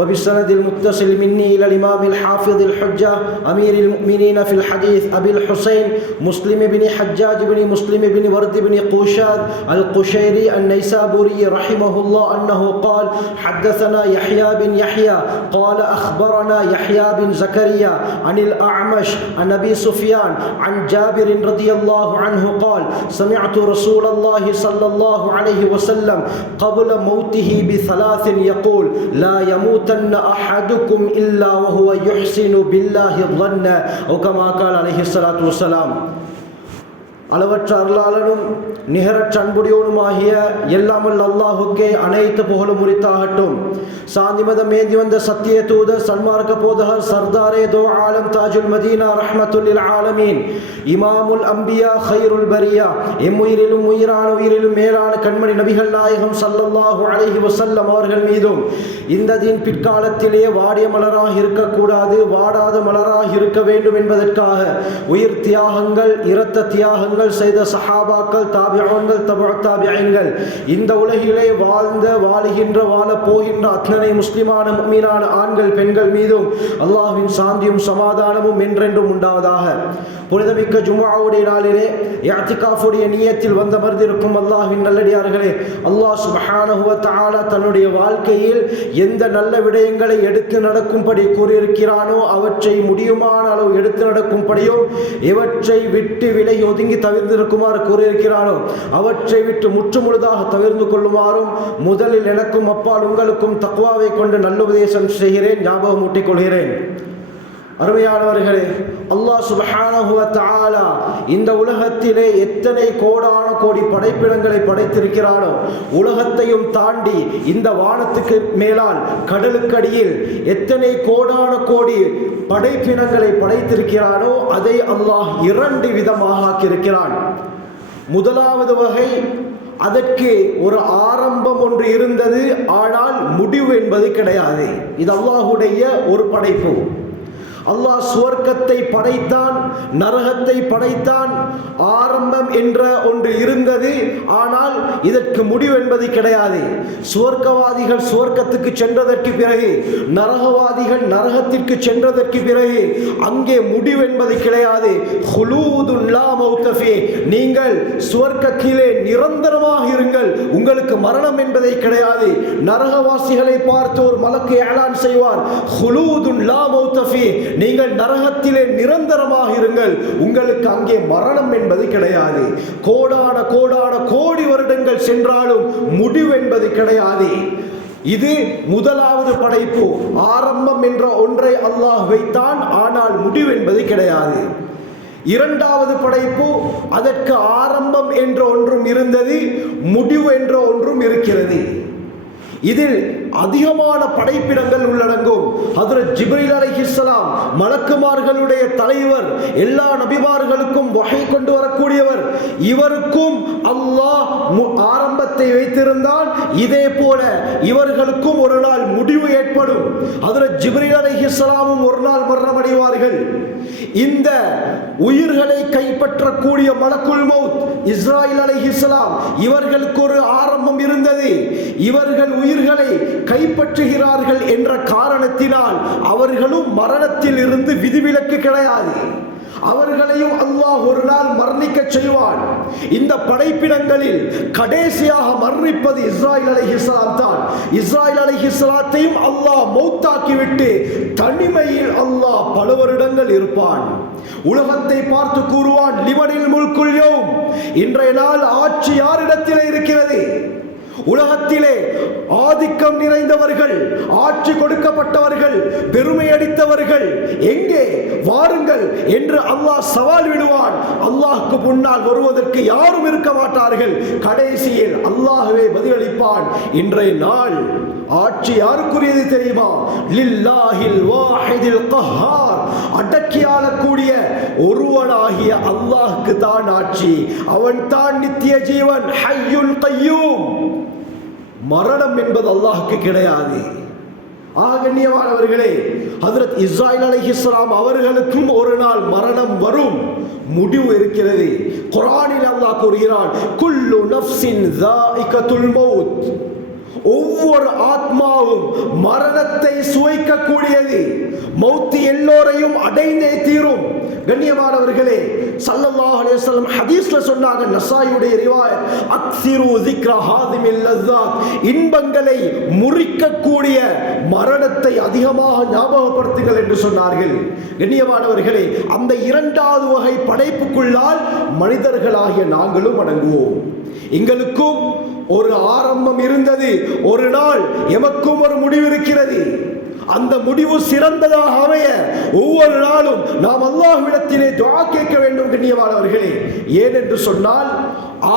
وبالسند المتصل مني إلى الإمام الحافظ الحجة أمير المؤمنين في الحديث أبي الحسين مسلم بن حجاج بن مسلم بن ورد بن قوشاد القشيري النيسابوري رحمه الله أنه قال حدثنا يحيى بن يحيى قال أخبرنا يحيى بن زكريا عن الأعمش عن أبي سفيان عن جابر رضي الله عنه قال سمعت رسول الله صلى الله عليه وسلم قبل موته بثلاث يقول لا يموتن أحدكم إلا وهو يحسن بالله الظن أو كما قال عليه الصلاة والسلام. அளவற்ற அருளாளனும் நிகரற்ற அன்புடையோனுமாகிய எல்லாமல் அல்லாஹுக்கே அனைத்து புகழும் உரித்தாகட்டும். சாந்தி மதம் ஏந்தி வந்த சத்திய தூதர் சன்மார்க்க போதகர் சர்தாரே தோ ஆலம் தாஜுல் மதீனா ரஹ்மத்துல்லில் ஆலமீன் இமாமுல் அம்பியா ஹைருல் பரியா எம்முயிரிலும் உயிரான உயிரிலும் மேலான கண்மணி நபிகள் நாயகம் ஸல்லல்லாஹு அலைஹி வஸல்லம் அவர்கள் மீதும் இந்த தீன் பிற்காலத்திலே வாடிய மலராக இருக்கக்கூடாது, வாடாத மலராக இருக்க வேண்டும் என்பதற்காக உயிர் தியாகங்கள் இரத்த தியாகங்கள் செய்த சஹாபாக்கள் தாபிஊன்கள் தபுஉ தாபிஈன்கள் இந்த உலகிலே வாழ்ந்த வாழுகின்ற வாழ போகின்ற அத்தனை முஸ்லிமான முஃமினான ஆண்கள் பெண்கள் மீதும் அல்லாஹ்வின் சாந்தியும் சமாதானமும் என்றென்றும் உண்டாவதாக. புனிதமிக்க ஜும்ஆவுடைய நாளிலே இஅ்திகாஃபுடைய நியத்தில் வந்தமர்ந்திருக்கும் அல்லாஹ்வின் நல்லடியார்களே, அல்லாஹ் சுப்ஹானஹு வ தஆலா தன்னுடைய வாழ்க்கையில் எந்த நல்ல விடயங்களை எடுத்து நடக்கும்படி கூறியிருக்கிறானோ அவற்றை முடியுமான அளவு எடுத்து நடக்கும்படியும் எவற்றை விட்டு விலகி ஒதுங்கி தவிர்ந்திருக்குமாறு கூறியிருக்கிறானோ அவற்றை விட்டு முற்றுமுழுதாக தவிர்ந்து கொள்ளுமாறும் முதலில் எனக்கும் அப்பால் உங்களுக்கும் தக்வாவை கொண்டு நல்ல உபதேசம் செய்கிறேன், ஞாபகம் ஊட்டிக் கொள்கிறேன். அருமையானவர்களே, அல்லாஹ் சுப்ஹானஹு வ தஆலா இந்த உலகத்திலே எத்தனை கோடான கோடி படைப்பிடங்களை படைத்திருக்கிறானோ, உலகத்தையும் தாண்டி இந்த வானத்துக்கு மேலால் கடலுக்கடியில் எத்தனை கோடான கோடி படைப்பினங்களை படைத்திருக்கிறானோ அதை அல்லாஹ் இரண்டு விதமாக ஆக்கியிருக்கிறான். முதலாவது வகை, அதற்கு ஒரு ஆரம்பம் ஒன்று இருந்தது, ஆனால் முடிவு என்பது கிடையாது. இது அல்லாஹுடைய ஒரு படைப்பு. அல்லாஹ் சுவர்க்கத்தை படைத்தான், நரகத்தை படைத்தான். ஆரம்பம் என்ற ஒன்று இருந்தது, ஆனால் இதற்கு முடிவு என்பது கிடையாது. சுவர்க்கவாதிகள் சுவர்க்கத்துக்கு சென்றதற்கு பிறகு, நரகவாதிகள் நரகத்திற்கு சென்றதற்கு பிறகு அங்கே முடிவு என்பது கிடையாது. ஹுலூதுன் லா மௌத ஃபீ, நீங்கள் சுவர்க்கத்திலே நிரந்தரமாக இருங்கள், உங்களுக்கு மரணம் என்பதை கிடையாது. நரகவாசிகளை பார்த்து ஒரு மலக்கு ஏலான் செய்வார், ஹுலூதுன் லா மௌத ஃபீ, நீங்கள் நரகத்திலே நிரந்தரமாக இருங்கள், உங்களுக்கு அங்கே மரணம் என்பது கிடையாது. கோடான கோடான கோடி வருடங்கள் சென்றாலும் முடிவு என்பது கிடையாது. இது முதலாவது படைப்பு. ஆரம்பம் என்ற ஒன்றை அல்லாஹ் வைத்தான், ஆனால் முடிவு என்பது கிடையாது. இரண்டாவது படைப்பு, அதற்கு ஆரம்பம் என்ற ஒன்றும் இருந்தது, முடிவு என்ற ஒன்றும் இருக்கிறது. இதில் அதிகமான படைப்பிடங்கள் உள்ளடங்கும். ஹஜ்ரத் ஜிப்ரீல் அலைஹிஸ்ஸலாம் மலக்குமார்களுடைய தலைவர், எல்லா நபிமார்களுக்கும் வஹை கொண்டு வரக்கூடியவர். இவருக்கும் அல்லாஹ் ஆரம்பத்தை வைத்திருந்தான். இதே போல இவர்களுக்கும் ஒரு நாள் முடிவு ஏற்படும். ஹஜ்ரத் ஜிப்ரீல் அலைஹிஸ்ஸலாமும் ஒரு நாள் மரணமடைவார்கள். இந்த உயிர்களை கைப்பற்றக்கூடிய மலக்குல் மௌத் இஸ்ராயில் அலைஹிஸ்ஸலாம், இவர்களுக்கு ஒரு ஆரம்பம் இருந்தது. இவர்கள் உயிர்களை கைப்பற்றுகிறார்கள் என்ற காரணத்தினால் அவர்களும் மரணத்தில் இருந்து விதிவிலக்கு கிடையாது. அவர்களையும் அல்லாஹ் ஒரு நாள் மரணிக்க செய்வான். இந்த படைப்பிடங்களில் கடைசியாக மரணிப்பது இஸ்ராயில் அலைஹிஸ்ஸலாம் தான். இஸ்ராயில் அலைஹிஸ்ஸலாத்தையும் அல்லாஹ் மௌத்தாக்கிவிட்டு தனிமையில் அல்லாஹ் பல வருடங்கள் இருப்பான். உலகத்தை பார்த்து கூறுவான், லிமனில் முல்குல் யௌம், இன்றைய நாள் ஆட்சி யாரிடத்திலே இருக்கிறது? உலகத்திலே ஆதிக்கம் நிறைந்தவர்கள், ஆட்சி கொடுக்கப்பட்டவர்கள், பெருமை அடித்தவர்கள் எங்கே? வாருங்கள் என்று அல்லாஹ் சவால் விடுவான். அல்லாஹ்க்கு முன்னால் வருவதற்கு யாரும் இருக்க மாட்டார்கள். கடைசியில் அல்லாஹ்வே பதிலளிப்பான். இன்றைய நாள் ஆட்சி யாருக்குரியது தெரியுமா? லில்லாஹில் வாஹிதில் கஹ்ஹார், அடக்கி ஆளக்கூடிய ஒருவனாகிய அல்லாஹ்க்கு தான் ஆட்சி. அவன் தான் நித்திய ஜீவன், ஹய்யுல் கய்யூம். மரணம் என்பது அல்லாஹ்க்கு கிடையாது. கண்ணியமானவர்களே, ஹஜ்ரத் இஸ்ராயில் அலைஹிஸ்ஸலாம் அவர்களுக்கும் ஒரு நாள் மரணம் வரும், முடிவு இருக்கிறது. குர்ஆனில் அல்லாஹ் கூறுகிறான், குல்லு நஃப்ஸின் ஸாயிகத்துல் மௌத், ஒவ்வொரு ஆத்மாவும் மரணத்தை சுவைக்கக்கூடியது. மௌத் எல்லோரையும் அடைந்தே தீரும். கண்ணியமானவர்களே, ஸல்லல்லாஹு அலைஹி வஸல்லம் ஹதீஸ்ல சொன்னாங்க, நசாயியுடைய ரிவாயத், அக்ஸிரு ஸிக்ர ஹாதிமில் லஸ்ஸாத், இன்பங்களை முறிக்கக்கூடிய மரணத்தை அதிகமாக ஞாபகப்படுத்துங்கள் என்று சொன்னார்கள். கண்ணியமானவர்களே, அந்த இரண்டாவது வகை படைப்புக்குள்ளால் மனிதர்களாகிய நாங்களும் அடங்குவோம். எங்களுக்கும் ஒரு ஆரம்பம் இருந்தது, ஒரு நாள் எமக்கும் ஒரு முடிவு இருக்கிறது. அந்த முடிவு சிறந்ததாக அமைய ஒவ்வொரு நாளும் நாம் அல்லாஹ்விடத்திலே துஆ கேட்க வேண்டும். கண்ணியமானவர்களே, ஏனென்று சொன்னால்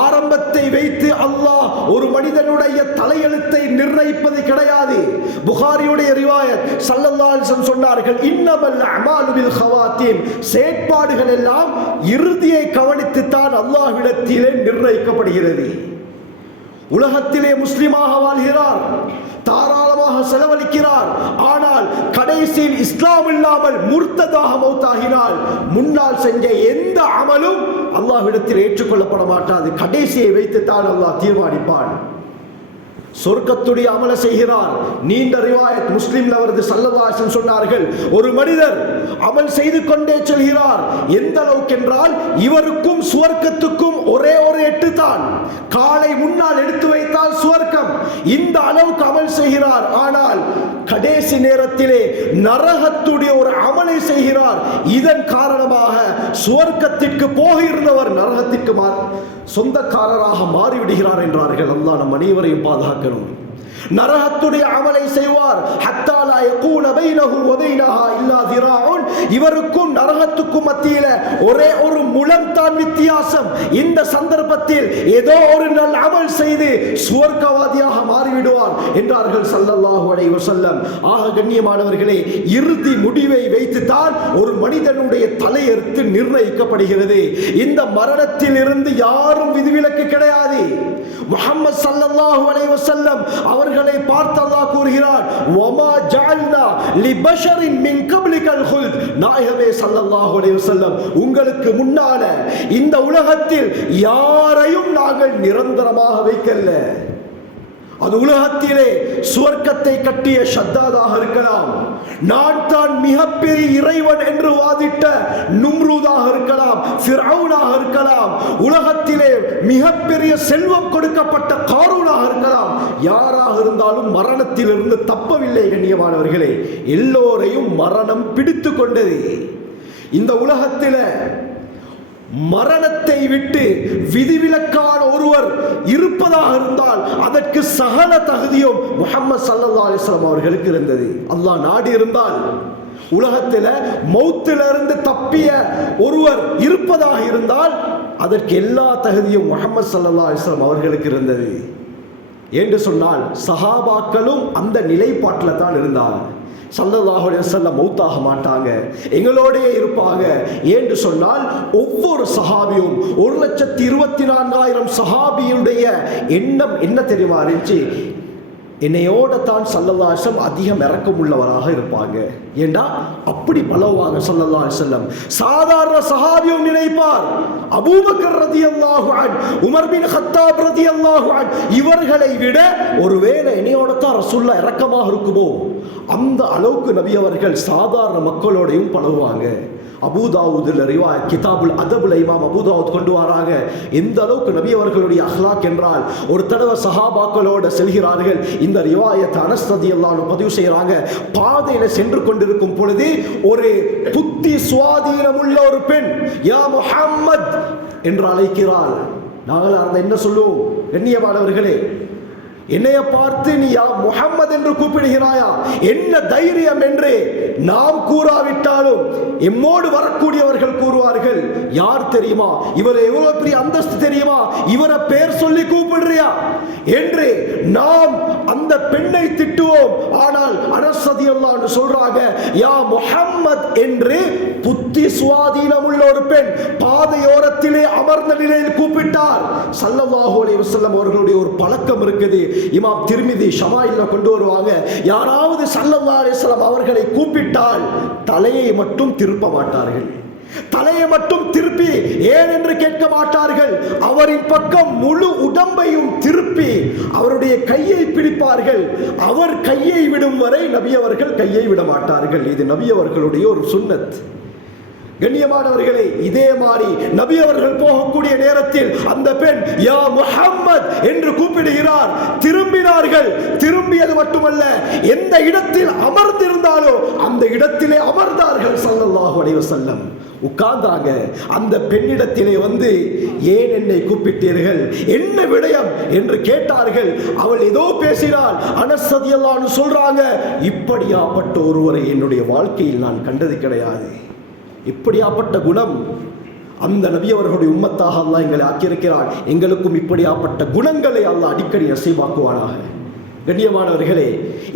ஆரம்பத்தை வைத்து அல்லாஹ் ஒரு மனிதனுடைய தலையெழுத்தை நிர்ணயிப்பது கிடையாது. புகாரியுடைய ரிவாயத், ஸல்லல்லாஹு அலைஹி வஸல்லம் சொன்னார்கள், இன்னமல் அமாலு பில் ஹவாத்தீம், செயற்பாடுகள் எல்லாம் இறுதியை கவனித்து தான் அல்லாஹ்விடத்திலே நிர்ணயிக்கப்படுகிறது. உலகத்திலே முஸ்லிமாக வாழ்கிறார், தாராளமாக செலவழிக்கிறார். ஆனால் கடைசியில் இஸ்லாம் இல்லாமல் முர்த்ததாக மௌத்தாகினால் முன்னால் செஞ்ச எந்த அமலும் அல்லாஹ்விடத்தில் ஏற்றுக்கொள்ளப்பட மாட்டாது. கடைசியை வைத்து தான் அல்லாஹ் தீர்மானிப்பான். சொர்க்கத்துடைய அமல செய்கிறார். நீண்ட ரிவாயத் முஸ்லிம்ல வருது. ஸல்லல்லாஹு அலைஹி வஸல்லம் சொன்னார்கள், ஒரு மனிதர் அமல் செய்து கொண்டே செல்கிறார். எந்த அளவுக்கு என்றால், இவருக்கும் சுவர்க்கத்துக்கும் ஒரே ஒரு எட்டு தான். காலை முன்னால் எடுத்து வைத்தால் சுவர்க்கம். இந்த அளவுக்கு அமல் செய்கிறார். ஆனால் கடைசி நேரத்திலே நரகத்துடைய ஒரு அமலை செய்கிறார். இதன் காரணமாக சுவர்க்கத்திற்கு போகிருந்தவர் நரகத்திற்கு சொந்தக்காரராக மாறிவிடுகிறார் என்றார்கள். அல்லாஹ் நம் அனைவரையும் பாதுகாக்கணும். நரகத்துடைய அமலை செய்வார். ஹத்தா லா யகூன பைனஹு வ பைனஹா இல்லா திராஉன், இவருக்கும் நரகத்துக்கும் மத்தியில ஒரே ஒரு முழம் தான் வித்தியாசம். இந்த சந்தர்ப்பத்தில் ஏதோ ஒரு நல்ல அமல் செய்து சுவர்க்கவாதியாக மாறிவிடுவார் என்றார்கள் ஸல்லல்லாஹு அலைஹி வஸல்லம். ஆக கண்ணியமானவர்களே, இறுதி முடிவை வைத்து தான் ஒரு மனிதனுடைய தலையெழுத்து நிர்ணயிக்கப்படுகிறது. இந்த மரணத்தில் இருந்து யாரும் விதிவிலக்கு கிடையாது. முஹம்மது ஸல்லல்லாஹு அலைஹி வஸல்லம் அவர்களை பார்த்து அல்லாஹ் கூறுகிறார், வமா ஜஅல்னா லிபஷரின் மின் கப்லிகல் குல்த், நாயகமே ஸல்லல்லாஹு அலைஹி வஸல்லம், உங்களுக்கு முன்னால இந்த உலகத்தில் யாரையும் நாங்கள் நிரந்தரமாக வைக்கல. அது உலகத்திலே சுவர்க்கத்தை கட்டிய ஷத்தாதாக இருக்கலாம், நான் தான் மிகப்பெரிய இறைவன் என்று வாதிட்ட நும்ரூதாக இருக்கலாம், ஃபிரௌனாக இருக்கலாம், உலகத்திலே மிகப்பெரிய செல்வம் கொடுக்கப்பட்ட காரூனாக இருக்கலாம். யாராக இருந்தாலும் மரணத்திலிருந்து தப்பவில்லை. கண்ணியமானவர்களே, எல்லோரையும் மரணம் பிடித்து கொண்டது. இந்த உலகத்தில மரணத்தை விட்டு விதிவிலக்கான ஒருவர் இருப்பதாக இருந்தால் அதற்கு சகல தகுதியும் முஹம்மது ஸல்லல்லாஹு அலைஹி வஸல்லம் அவர்களுக்கு இருந்தது. அல்லாஹ் நாடி இருந்தால் உலகத்தில் மௌத்திலிருந்து தப்பிய ஒருவர் இருப்பதாக இருந்தால் அதற்கு எல்லா தகுதியும் முஹம்மது ஸல்லல்லாஹு அலைஹி வஸல்லம் அவர்களுக்கு இருந்தது. என்று சொன்னால் சஹாபாக்களும் அந்த நிலைப்பாட்டில் தான் இருந்தாங்க. ஸல்லல்லாஹு அலைஹி வஸல்லம் மௌத்தாக மாட்டாங்க, எங்களோடே இருப்பாங்க என்று சொன்னால் ஒவ்வொரு சஹாபியும் 1,24,000 சஹாபியுடைய எண்ணம் என்ன தெரியுமா இருந்துச்சு? என்னையோட தான் ஸல்லல்லாஹு அலைஹி வஸல்லம் அதிகம் இரக்கம் உள்ளவராக இருப்பாங்க. ஏண்டா அப்படி பலவாங்க ஸல்லல்லாஹு அலைஹி வஸல்லம். சாதாரண சஹாபியும் நினைப்பார், அபூபக்கர் ரலியல்லாஹு அன்ஹு, உமர் பின் கத்தாப் ரலியல்லாஹு அன்ஹு, இவர்களை விட ஒருவேளை என்னையோட தான் ரசூலுல்லாஹ் இரக்கமாக இருக்குமோ, அந்த அளவுக்கு நபி அவர்கள் சாதாரண மக்களோடையும் பழகுவாங்க. அபூதாவுதுல் ரிவாயத் கிதாபுல் அதபுல் இமாம் அபூதாவுத் கொண்டு வராங்க. எந்த அளவுக்கு நபி அவர்களுடைய அஹ்லாக் என்றால், ஒரு தடவை சஹாபாக்களோட செல்கிறார்கள். இந்த ரிவாயத் அனஸ் ரலியல்லாஹு அன்ஹு பதிவு செய்யறாங்க. பாதையில சென்று கொண்டிருக்கும் பொழுது ஒரு புத்தி சுவாதீனமுள்ள ஒரு பெண் யா முஹம்மத் என்று அழைக்கிறாள். நாங்கள் அந்த என்ன சொல்லுவோம்? கண்ணியமானவர்களே, என்னைய பார்த்து நீ யா முஹம்மது என்று கூப்பிடுகிறாயா? என்ன தைரியம் என்று நாம் கூறாவிட்டாலும் எம்மோடு வரக்கூடியவர்கள் கூறுவார்கள், யார் தெரியுமா, இவர் எவ்வளவு பெரிய அந்தஸ்து தெரியுமா, இவரை பேர் சொல்லி கூப்பிடுறியா என்று நாம் அந்த பெண்ணை திட்டுவோம். ஆனால் அனஸ் ரலியல்லாஹு அன்ஹு சொல்றாங்க, யா முஹம்மத் என்று புத்தி சுவாதீனம் உள்ள ஒரு பெண் பாதையோரத்திலே அமர்ந்த நிலையில் கூப்பிட்டார். ஸல்லல்லாஹு அலைஹி வஸல்லம் அவர்களுடைய ஒரு பழக்கம் இருக்குது. இமாம் திர்மிதி ஷமாயில்ல கொண்டு வருவாங்க, யாராவது ஸல்லல்லாஹு அலைஹி வஸல்லம் அவர்களை கூப்பிட்டால் தலையை மட்டும் திருப்ப மாட்டார்கள். தலையை மட்டும் திருப்பி ஏன் என்று கேட்க மாட்டார்கள். அவரின் பக்கம் முழு உடம்பையும் திருப்பி அவருடைய கையை பிடிப்பார்கள். அவர் கையை விடும் வரை நபி அவர்கள் கையை விட மாட்டார்கள். இது நபி அவர்களுடைய ஒரு சுன்னத். கண்ணியமானவர்களே, இதே மாதிரி நபி அவர்கள் போகக்கூடிய நேரத்தில் அந்த பெண் யா முஹம்மத் என்று கூப்பிடுகிறார். திரும்பினார்கள். திரும்பியது மட்டுமல்ல, எந்த இடத்தில் அமர்ந்திருந்தாலோ அந்த இடத்திலே அமர்ந்தார்கள். ஸல்லல்லாஹு அலைஹி வஸல்லம் உட்கார்ந்தாங்க. அந்த பெண்ணிடத்திலே வந்து ஏன் என்னை கூப்பிட்டீர்கள், என்ன விடயம் என்று கேட்டார்கள். அவள் ஏதோ பேசினாள். அனஸ் ரலியல்லாஹு அன்ஹு சொல்றாங்க, இப்படியாப்பட்ட ஒருவரை என்னுடைய வாழ்க்கையில் நான் கண்டது கிடையாது. இப்படியாப்பட்ட குணம் அந்த நபி அவர்களுடைய உம்மத்தாக அல்லாஹ் எங்களை ஆக்கியிருக்கிறார். எங்களுக்கும் இப்படியாப்பட்ட குணங்களை அல்லாஹ் அடிக்கடி நசீபாக்குவானாக. கண்ணியமானவர்களே,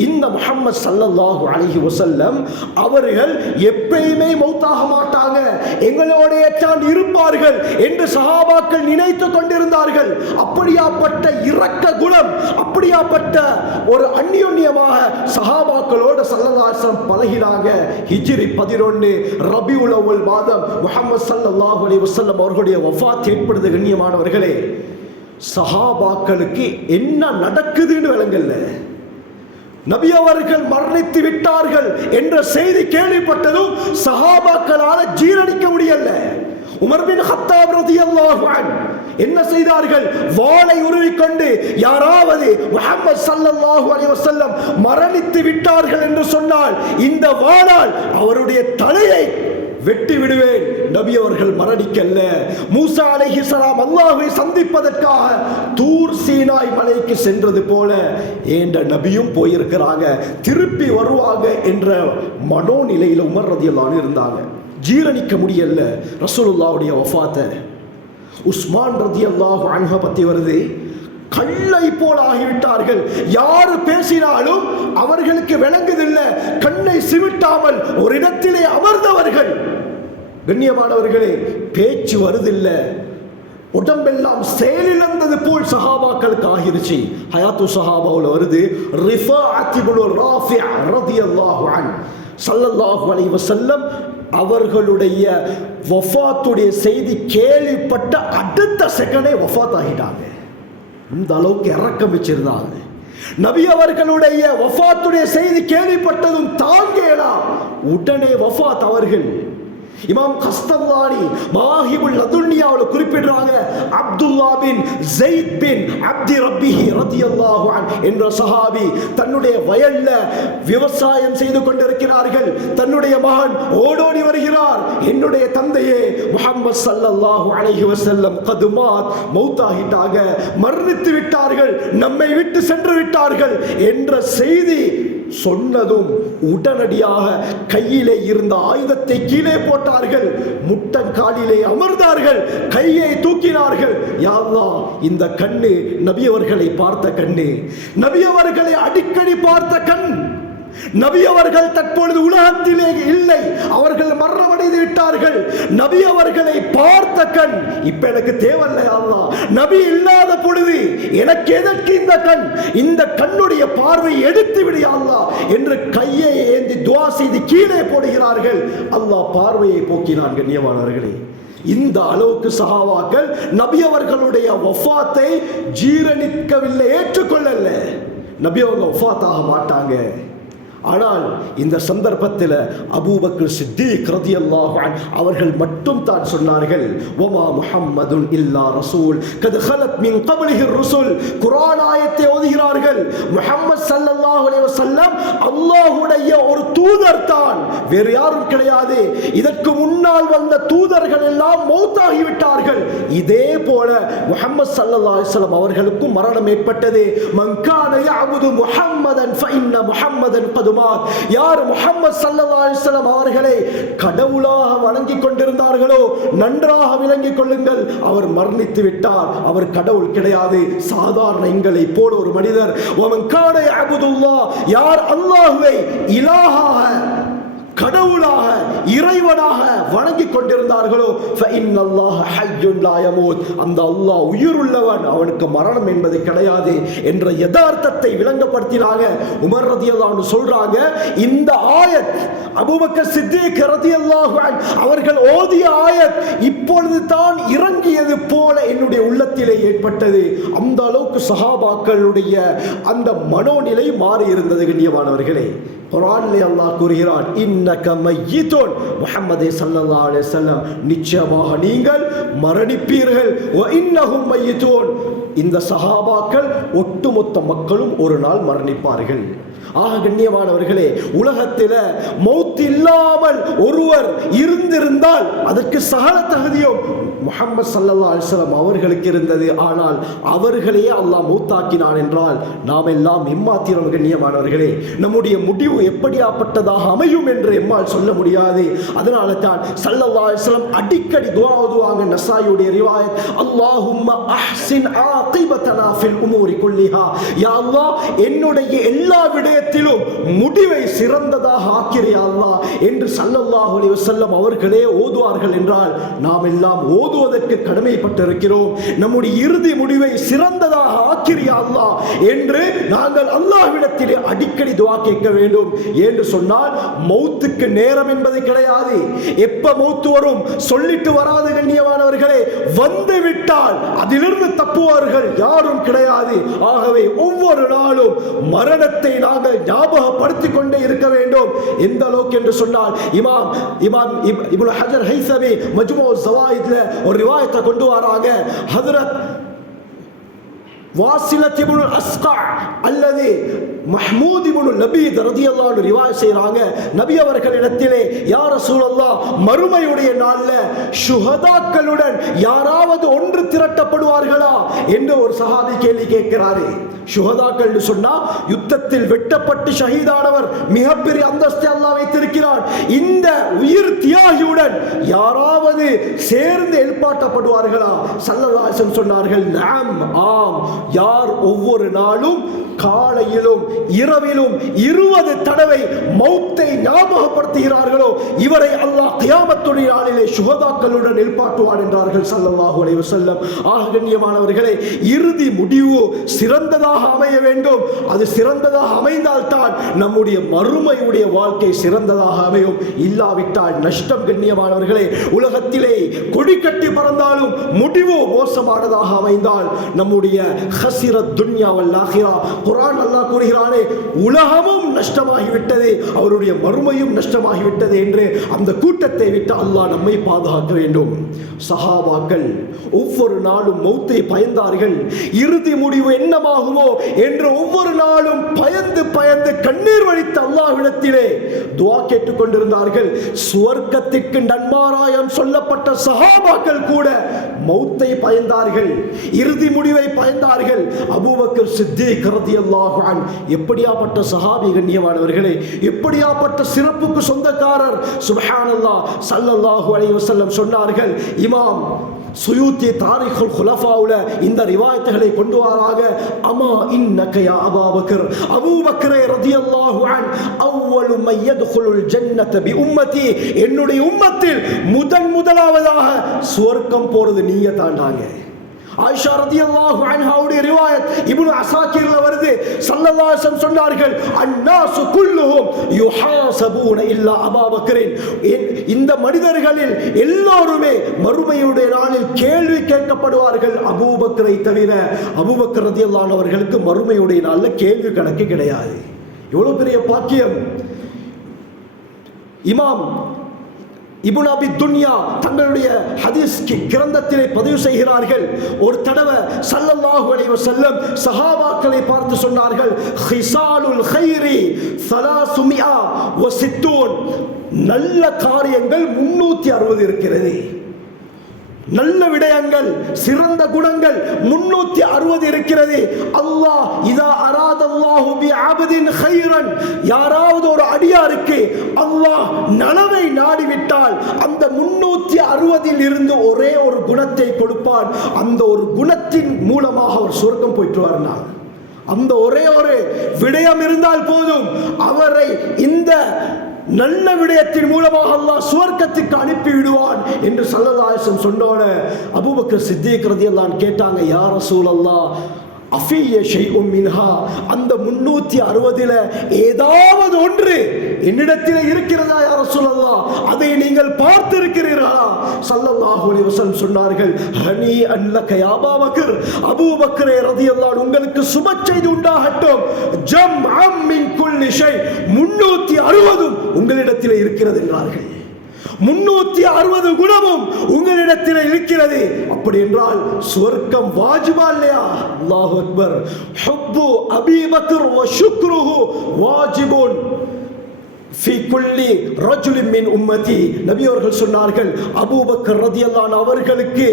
இந்த முஹம்மது ஸல்லல்லாஹு அலைஹி வஸல்லம் அவர்கள் எப்பயுமே மௌத்தாக மாட்டாங்க, எங்களோடைய தான் இருப்பார்கள் என்று சஹாபாக்கள் நினைத்து கொண்டிருந்தார்கள். அப்படியாப்பட்ட இரக்க குணம், அப்படியாப்பட்ட ஒரு அந்யோன்யமாக சஹாபாக்களோடு ஸல்லல்லாஹு அலைஹி வஸல்லம் பழகினாங்க. ஹிஜ்ரி 11 ரபியுல் அவ்வல் மாதம் முஹம்மது ஸல்லல்லாஹு அலைஹி வஸல்லம் அவர்களுடைய வஃபாத் ஏற்படுது. கண்ணியமானவர்களே, சஹாபாக்களுக்கு என்ன நடக்குதுன்னு விளங்கல்ல. நபி அவர்கள் மரணித்து விட்டார்கள் என்ற செய்தி கேள்விப்பட்டதும் சஹாபாக்களால் ஜீரணிக்க முடியல. உமர் பின் கத்தாப் ரலியல்லாஹு அன்ஹு என்ன செய்தார்கள்? வாளை உருவிக்கொண்டு யாராவது முஹம்மது ஸல்லல்லாஹு அலைஹி வஸல்லம் மரணித்து விட்டார்கள் என்று சொன்னால் இந்த வாளால் அவருடைய தலையை வெட்டி விடுவேன். நபி அவர்கள் மரணிக்கல்ல. மூசா அலைஹிஸ்ஸலாம் அல்லாஹ்வை சந்திப்பதற்காக தூர் சீனாய் மலைக்கு சென்றது போல ஏண்ட நபியும் போயிருக்கிறாங்க, திருப்பி வருவாங்க என்ற மனோநிலையில் உமர் ரலியல்லாஹு அன்ஹு இருந்தாங்க. ஜீரணிக்க முடியல ரசூலுல்லாஹ்வுடைய வஃபாத்தை. உஸ்மான் ரலியல்லாஹு அன்ஹு பத்தி வருது, கல்லை போல் ஆகிவிட்டார்கள். யாரு பேசினாலும் அவர்களுக்கு விளங்குதில்லை. கண்ணை சிமிட்டாமல் ஒரு இடத்திலே அமர்ந்தவர்கள். கண்ணியமானவர்களே, பேச்சு வருதில்லை. உடம்பெல்லாம் செயலிழந்தது போல் சஹாபாக்களுக்கு ஆகிருச்சு. ஹயாத்து சஹாபாவுல வருது, ரிஃபாஅத் இப்னு ராஃபி' ரலியல்லாஹு அன்ஹு ஸல்லல்லாஹு அலைஹி வஸல்லம் அவர்களுடைய வஃபாத்துடைய செய்தி கேள்விப்பட்ட அடுத்த செகண்டே வஃபாத் ஆகிட்டாங்க. இந்த அளவுக்கு இறக்கம் வச்சிருந்தாங்க. நபி அவர்களுடைய வஃபாத்துடைய செய்தி கேள்விப்பட்டதும் தாங்கலாம், உடனே வஃபாத் அவர்கள். இமாம் கஸ்தல்லானி மாஹிபுல் லதுன்னியாவுல குறிப்பிடுறாங்க, அப்துல்லா பின் ஸைத் பின் அப்தி ரப்பிஹி ரலியல்லாஹு அன்ஹு என்ற சஹாபி தன்னுடைய வயல்ல விவசாயம் செய்து கொண்டிருக்கிறார்கள். தன்னுடைய மகன் ஓடோடி வருகிறார், என்னுடைய தந்தையே முஹம்மது ஸல்லல்லாஹு அலைஹி வஸல்லம் கதுமாத் மௌத்தாகிட்டாங்க, மரணித்து விட்டார்கள், நம்மை விட்டு சென்று விட்டார்கள் என்ற செய்தி சொன்னதும் உடனடியாக கையிலே இருந்த ஆயுதத்தை கீழே போட்டார்கள், முட்டங்காலிலே அமர்ந்தார்கள், கையை தூக்கினார்கள். யா அல்லாஹ், இந்த கண்ணு நபி அவர்களை பார்த்த கண்ணு, நபி அவர்களை அடிக்கடி பார்த்த கண். நபி அவர்கள் தற்பொழுது உலகத்திலே இல்லை, அவர்கள் மரணமடைந்து விட்டார்கள். நபி அவர்களை பார்த்த கண் இப்ப எனக்கு தேவையில்லை அல்லாஹ், நபி இல்லாத பொழுது எனக்கு எதற்கு இந்த கண், இந்த கண்ணுடைய பார்வை எடுத்து விடு அல்லாஹ் என்று கையை ஏந்தி துஆ செய்து கீழே போடுகிறார்கள். அல்லாஹ் பார்வையை போக்கினான். கண்ணியமானவர்களே, இந்த அளவுக்கு சஹாபாக்கள் நபி அவர்களுடைய வஃபாத்தை ஜீரணிக்கவில்லை, ஏற்றுக்கொள்ளல. நபி அவங்க வஃபாத் ஆக மாட்டாங்க. ஆனால் இந்த சந்தர்ப்பத்தில் அபூபக்கர் சித்தீக் ரலியல்லாஹு அன்ஹு அவர்கள் மட்டும் தான் சொன்னார்கள், வமா முஹம்மதுன் இல்லா ரசூல் கத் ஹலத் மின் கப்லிஹி ருசுல். குர்ஆன் ஆயத்தை ஓதுகிறார்கள், முஹம்மது ஸல்லல்லாஹு அலைஹி வஸல்லம் அல்லாஹ்வுடைய ஒரு தூதர் தான், வேறு யாரும் கிடையாது. இதற்கு முன்னால் வந்த தூதர்கள் எல்லாம் மௌத்தாகி விட்டார்கள். இதே போல முஹம்மது ஸல்லல்லாஹு அலைஹி வஸல்லம் அவர்களுக்கும் மரணம் ஏற்பட்டது. மன் கான யஅபுது முஹம்மதன் ஃபஇன்ன முஹம்மதன் கத் மாத். யார் முஹம்மது ஸல்லல்லாஹு அலைஹி வஸல்லம் அவர்களை கடவுளாக வணங்கிக் கொண்டிருந்தார்களோ நன்றாக விளங்கிக் கொள்ளுங்கள், அவர் மரணித்து விட்டார், அவர் கடவுள் கிடையாது, சாதாரண எங்களை போல ஒரு மனிதர். வமன் கான யஅபுதுல்லாஹ், யார் அல்லாஹ்வை இலாஹாக கடவுளாக இறைவனாக வணங்கிக் கொண்டிருந்தார்களோ அந்த அல்லாஹ் உயிருள்ளவன், அவனுக்கு மரணம் என்பது கிடையாது என்ற யதார்த்தத்தை விளங்கப்படுத்தினாங்க. உமர் ரலியல்லாஹு அன்ஹு சொல்றாங்க, இந்த ஆயத் அபூபக்கர் சித்திக் ரலியல்லாஹு அன்ஹு அவர்கள் ஓதிய ஆயத் இப்பொழுது தான் இறங்கியது போல என்னுடைய உள்ளத்திலே ஏற்பட்டது. அந்த அளவுக்கு சஹாபாக்களுடைய அந்த மனோநிலை மாறி இருந்தது. கண்ணியமானவர்களே, குர்ஆனிலே அல்லாஹ் கூறுகிறான், இன்னக மய்யிதுன், முஹம்மதே ஸல்லல்லாஹு அலைஹி வஸல்லம் நிச்சயமாக நீங்கள் மரணிப்பீர்கள். வ இன்னஹும் மய்யிதுன், இந்த சஹாபாக்கள் ஒட்டுமொத்த மக்களும் ஒரு நாள் மரணிப்பார்கள். ஆக கண்ணியமானவர்களே, உலகத்தில் மௌத் இல்லாமல் ஒருவர் இருந்திருந்தால் அதற்கு சகல தகுதியும் முஹம்மது ஸல்லல்லாஹு அலைஹி வஸல்லம் அவர்களுக்கு இருந்தது. ஆனால் அவர்களையே அல்லாஹ் மௌத்தாக்கினான் என்றால் நாம் எல்லாம் எம்மாத்திரம். கண்ணியமானவர்களே, நம்முடைய முடிவு எப்படியாப்பட்டதாக அமையும் என்று எம்மால் சொல்ல முடியாது. அதனால தான் ஸல்லல்லாஹு அலைஹி வஸல்லம் அடிக்கடி துஆ ஓதுவாங்க. நஸாயியுடைய ரிவாயத், அல்லாஹும்ம அஹ்ஸின் ஆகிபதனா ஃபில் உமூரி குல்லிஹா, யா அல்லாஹ் என்னுடைய எல்லா விடயத்திலும் முடிவை சிறந்ததாக ஆக்கிறியா அல்லாஹ் என்று ஸல்லல்லாஹு அலைஹி வஸல்லம் அவர்களே ஓதுவார்கள் என்றால் நாம் எல்லாம் ஓதுவதற்கு கடமைப்பட்டிருக்கிறோம். நம்முடைய இறுதி முடிவை சிறந்ததாக ஆக்கிறியா அல்லாஹ் என்று நாங்கள் அல்லாஹ்விடத்திலே அடிக்கடி துஆ கேட்க வேண்டும். என்று சொன்னால் மௌத்துக்கு நேரம் என்பது கிடையாது. எப்ப மௌத்து வரும் சொல்லிட்டு வராது. கண்ணியமானவர்களே, வந்து விட்டால் அதிலிருந்து தப்புவார்கள் யாரும் கிடையாது. ஆகவே ஒவ்வொரு நாளும் மரணத்தை நாங்கள் ஞாபகப்படுத்திக் கொண்டே இருக்க வேண்டும். எந்த அளவுக்கு என்று சொன்னால் இமாம் இப்னு ஹஜர் ஹைஸமி மஜ்மூ ஸவாயித்ல ஒரு ரிவாயத்தை கொண்டு வராங்க. ஹஜ்ரத் வாசிலத் இப்னு அஸ்கா அல்லது மஹ்மூத் இப்னு லபீத் ரலியல்லாஹு அன்ஹு ரிவாயத் செய்றாங்க, நபி அவர்களிடத்திலே யா ரசூலல்லாஹ் மறுமையுடைய நாள்ல ஷுஹதாக்களுடன் யாராவது ஒன்று திரட்டப்படுவார்களா என்று ஒரு சஹாபி கேள்வி கேட்கிறாரு. ஷுஹதாக்கள் சொன்னா யுத்தத்தில் வெட்டப்பட்டு ஷஹீதானவர், மிகப்பெரிய அந்தஸ்தை அல்லாஹ் வைத்திருக்கிறார். இந்த உயிர் தியாகியுடன் யாராவது சேர்ந்து எழுப்பாட்டப்படுவார்களா? ஸல்லல்லாஹு அலைஹி வஸல்லம் சொன்னார்கள், நஅம், ஆம். யார் ஒவ்வொரு நாளும் காலையிலும் இரவிலும் 20 தடவை மௌத்தை ஞாபகப்படுத்துகிறார்களோ இவரை அல்லாஹ் கியாமத்துடைய நாளிலே ஷுஹதாக்களுடன் எழுப்பாட்டுவான் என்றார்கள் ஸல்லல்லாஹு அலைஹி வஸல்லம். ஆக கண்ணியமானவர்களே, இறுதி முடிவு சிறந்ததாக அமைய வேண்டும். அது சிறந்ததாக அமைந்தால்தான் நம்முடைய மறுமையுடைய வாழ்க்கை சிறந்ததாக அமையும். இல்லாவிட்டால் நஷ்டம். கண்ணியமானவர்களே, உலகத்திலே கொடி கட்டி பறந்தாலும் முடிவு மோசமானதாக அமைந்தால் நம்முடைய ஹஸிரத் துன்யா வல் ஆகிரா, குர்ஆன் அல்லாஹ் கூறுகிறானே, உலகமும் நஷ்டமாகிவிட்டது, அவருடைய மறுமையும் நஷ்டமாகிவிட்டது என்று அந்த கூட்டத்தை விட்டு அல்லாஹ் நம்மை பாதுகாக்க வேண்டும். சஹாபாக்கள் ஒவ்வொரு நாளும் மௌத்தை பயந்தார்கள். இறுதி முடிவு என்னமாகுமோ என்று ஒவ்வொரு நாளும் பயந்து பயந்து கண்ணீர் வடித்து அல்லாஹ்விடத்திலே துஆ கேட்டுக் கொண்டிருந்தார்கள். சுவர்க்கத்திற்கு நன்மாராயம் சொல்லப்பட்ட சஹாபாக்கள் கூட மௌத்தை பயந்தார்கள், இறுதி முடிவை பயந்தார்கள். அபூபக்கர் சித்திக் ரலியல்லாஹு அன்ஹு எப்படியாப்பட்ட சஹாபி கண்ணியமானவர்களே, எப்படியாப்பட்ட சிறப்புக்கு சொந்தக்காரர். சுப்ஹானல்லாஹ், ஸல்லல்லாஹு அலைஹி வஸல்லம் சொன்னார்கள். இமாம் சுயூத்தி தாரிகுல் குலஃபாவுல இந்த ரிவாயத்துகளை கொண்டு வராங்க. அமா இன்னக யா அபூபக்கர், அபூபக்கரே ரலியல்லாஹு அன்ஹு, அவ்வலு மன் யத்குலுல் ஜன்னத பி உம்மதி, என்னுடைய உம்மத்தில் முதலாவதாக சுவர்க்கம் போறது நீங்க தாண்டாங்க. ஆயிஷா ரலியல்லாஹு அன்ஹாவுடைய ரிவாயத் இப்னு அஸாகிர்ல வருது. ஸல்லல்லாஹு அலைஹி வஸல்லம் சொன்னார்கள், அன்னாசு குல்லுஹும் யுஹாஸபூன இல்லா அபூபக்கரின், இந்த மனிதர்களில் எல்லோருமே மறுமையுடைய நாளில் கேள்வி கேட்கப்படுவார்கள் அபூபக்கரை தவிர. அபூபக்கர் ரலியல்லாஹு அன்ஹு அவர்களுக்கு மறுமையுடைய நாளில் கேள்வி கணக்கு கிடையாது. எவ்வளவு பெரிய பாக்கியம். இமாம் இப்னு அபி துன்யா தங்களுடைய ஹதீஸ் கிரந்தத்திலே பதிவு செய்கிறார்கள். ஒரு தடவை ஸல்லல்லாஹு அலைஹி வஸல்லம் சஹாபாக்களை பார்த்து சொன்னார்கள், ஹிசாலுல் கைரி 360, நல்ல காரியங்கள் 360 இருக்கிறது. நல்ல விடயங்கள், சிறந்த குணங்கள் 360 இருக்கிறது. அல்லாஹ் இதா அராதல்லாஹு பி அப்தின் கைரன், யாராவது ஒரு அடியாருக்கு அல்லாஹ் நலவை நாடிவிட்டால் அந்த 360 இருந்து ஒரே ஒரு குணத்தை கொடுப்பான். அந்த ஒரு குணத்தின் மூலமாக அவர் சொர்க்கம் போயிட்டு வரலாம். அந்த ஒரே ஒரு விடயம் இருந்தால் போதும், அவரை இந்த நல்ல விடயத்தின் மூலமாக அல்லாஹ் சுவர்க்கத்துக்கு அனுப்பி விடுவான் என்று ஸல்லல்லாஹு அலைஹி வஸல்லம் சொன்னோட அபூபக்கர் சித்திக் ரலியல்லாஹு அன்ஹு கேட்டாங்க, யா ரசூலல்லாஹ் அஃபிய ஷைஉம் மின்ஹா, அந்த 360ல ஏதாவது ஒன்று என்னிடத்தில் இருக்கிறதா யா ரசூலல்லாஹ், அதை நீங்கள் பார்த்திருக்கிறீர்களா? ஸல்லல்லாஹு அலைஹி வஸல்லம் சொன்னார்கள், ஹனி அன்லக யா அபூபக்கர், அபூபக்கரே ரலியல்லாஹு அன்ஹு உங்களுக்கு சுப செய்தி உண்டாகட்டும். ஜம்அம் மின் குல்லி ஷை, 360 உங்களிடத்தில் இருக்கிறது என்றார்கள். 360 குணமும் உங்களிடத்தில் இருக்கிறது. அப்படி என்றால் சுவர்க்கம் வாஜிபா இல்லையா? அல்லாஹு அக்பர். ஹுப்பு அபீ பக்கர் வ ஷுக்ருஹு வாஜிபுன் ஃபீ குல்லி ரஜுலின் மின் உம்மதி. நபி அவர்கள் சொன்னார்கள், அபூபக்கர் ரலியல்லாஹு அன்ஹு அவர்களுக்கு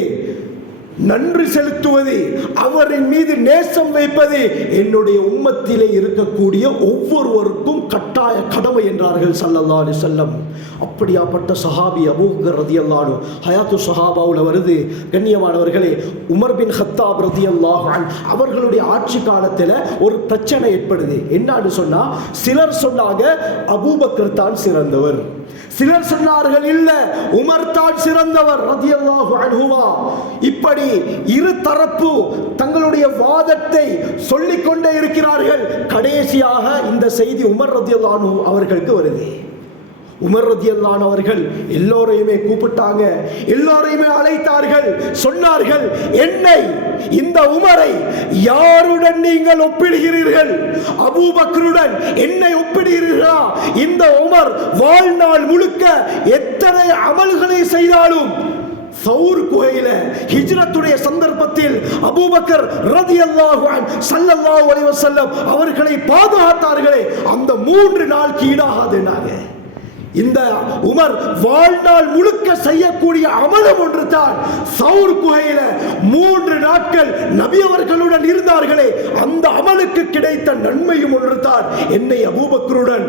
நன்றி செலுத்துவது, அவரின் மீது நேசம் வைப்பது என்னுடைய உம்மத்திலே இருக்கக்கூடிய ஒவ்வொருவருக்கும் கட்டாய கடமை என்றார்கள் ஸல்லல்லாஹு அலைஹி வஸல்லம். அப்படியாப்பட்ட சஹாபி அபூபக்கர் ரலியல்லாஹு அன்ஹு ஹயாத்து சஹாபாவுல வருது. கண்ணியமானவர்களே, உமர் பின் கத்தாப் ரலியல்லாஹு அன்ஹு அவர்களுடைய ஆட்சி காலத்தில் ஒரு பிரச்சனை ஏற்படுது. என்னன்னு சொன்னா, சிலர் சொன்னாங்க அபூபக்கர் தான் சிறந்தவர், சிலர் சொன்னார்கள் இல்ல உமர் தான் சிறந்தவர் ரலியல்லாஹு அன்ஹுமா. இப்படி இரு தரப்பு தங்களுடைய வாதத்தை சொல்லிக் கொண்டே இருக்கிறார்கள். கடைசியாக இந்த செய்தி உமர் ரலியல்லாஹு அன்ஹு அவர்களுக்கு வருது. உமர் ரலியல்லாஹு அன்ஹு அவர்கள் எல்லோரையுமே கூப்பிட்டாங்க, எல்லோரையுமே அழைத்தார்கள். சொன்னார்கள், என்னை இந்த உமரை யாருடன் நீங்கள் ஒப்பிடுகிறீர்கள்? அபூபக்கருடன் என்னை ஒப்பிடுகிறீர்களா? இந்த உமர் வாழ்நாள் முழுக்க எத்தனை அமல்களை செய்தாலும் சௌர் குகையில ஹிஜ்ரத்துடைய சந்தர்ப்பத்தில் அபூபக்கர் ரலியல்லாஹு அன்ஹு ஸல்லல்லாஹு அலைஹி வஸல்லம் அவர்களை பாதுகாத்தார்களே, அந்த 3 நாளுக்கு ஈடாகாதுனாங்க. இந்த உமர் வாழ்நாள் முழுக்க செய்யக்கூடிய அமலம் ஒன்று தான். சௌர் குகையில 3 நாட்கள் நபி அவர்களுடன் இருந்தார்களே, அந்த அமலுக்கு கிடைத்த நன்மையும் ஒன்று தான். என்னை அபூபக்கருடன்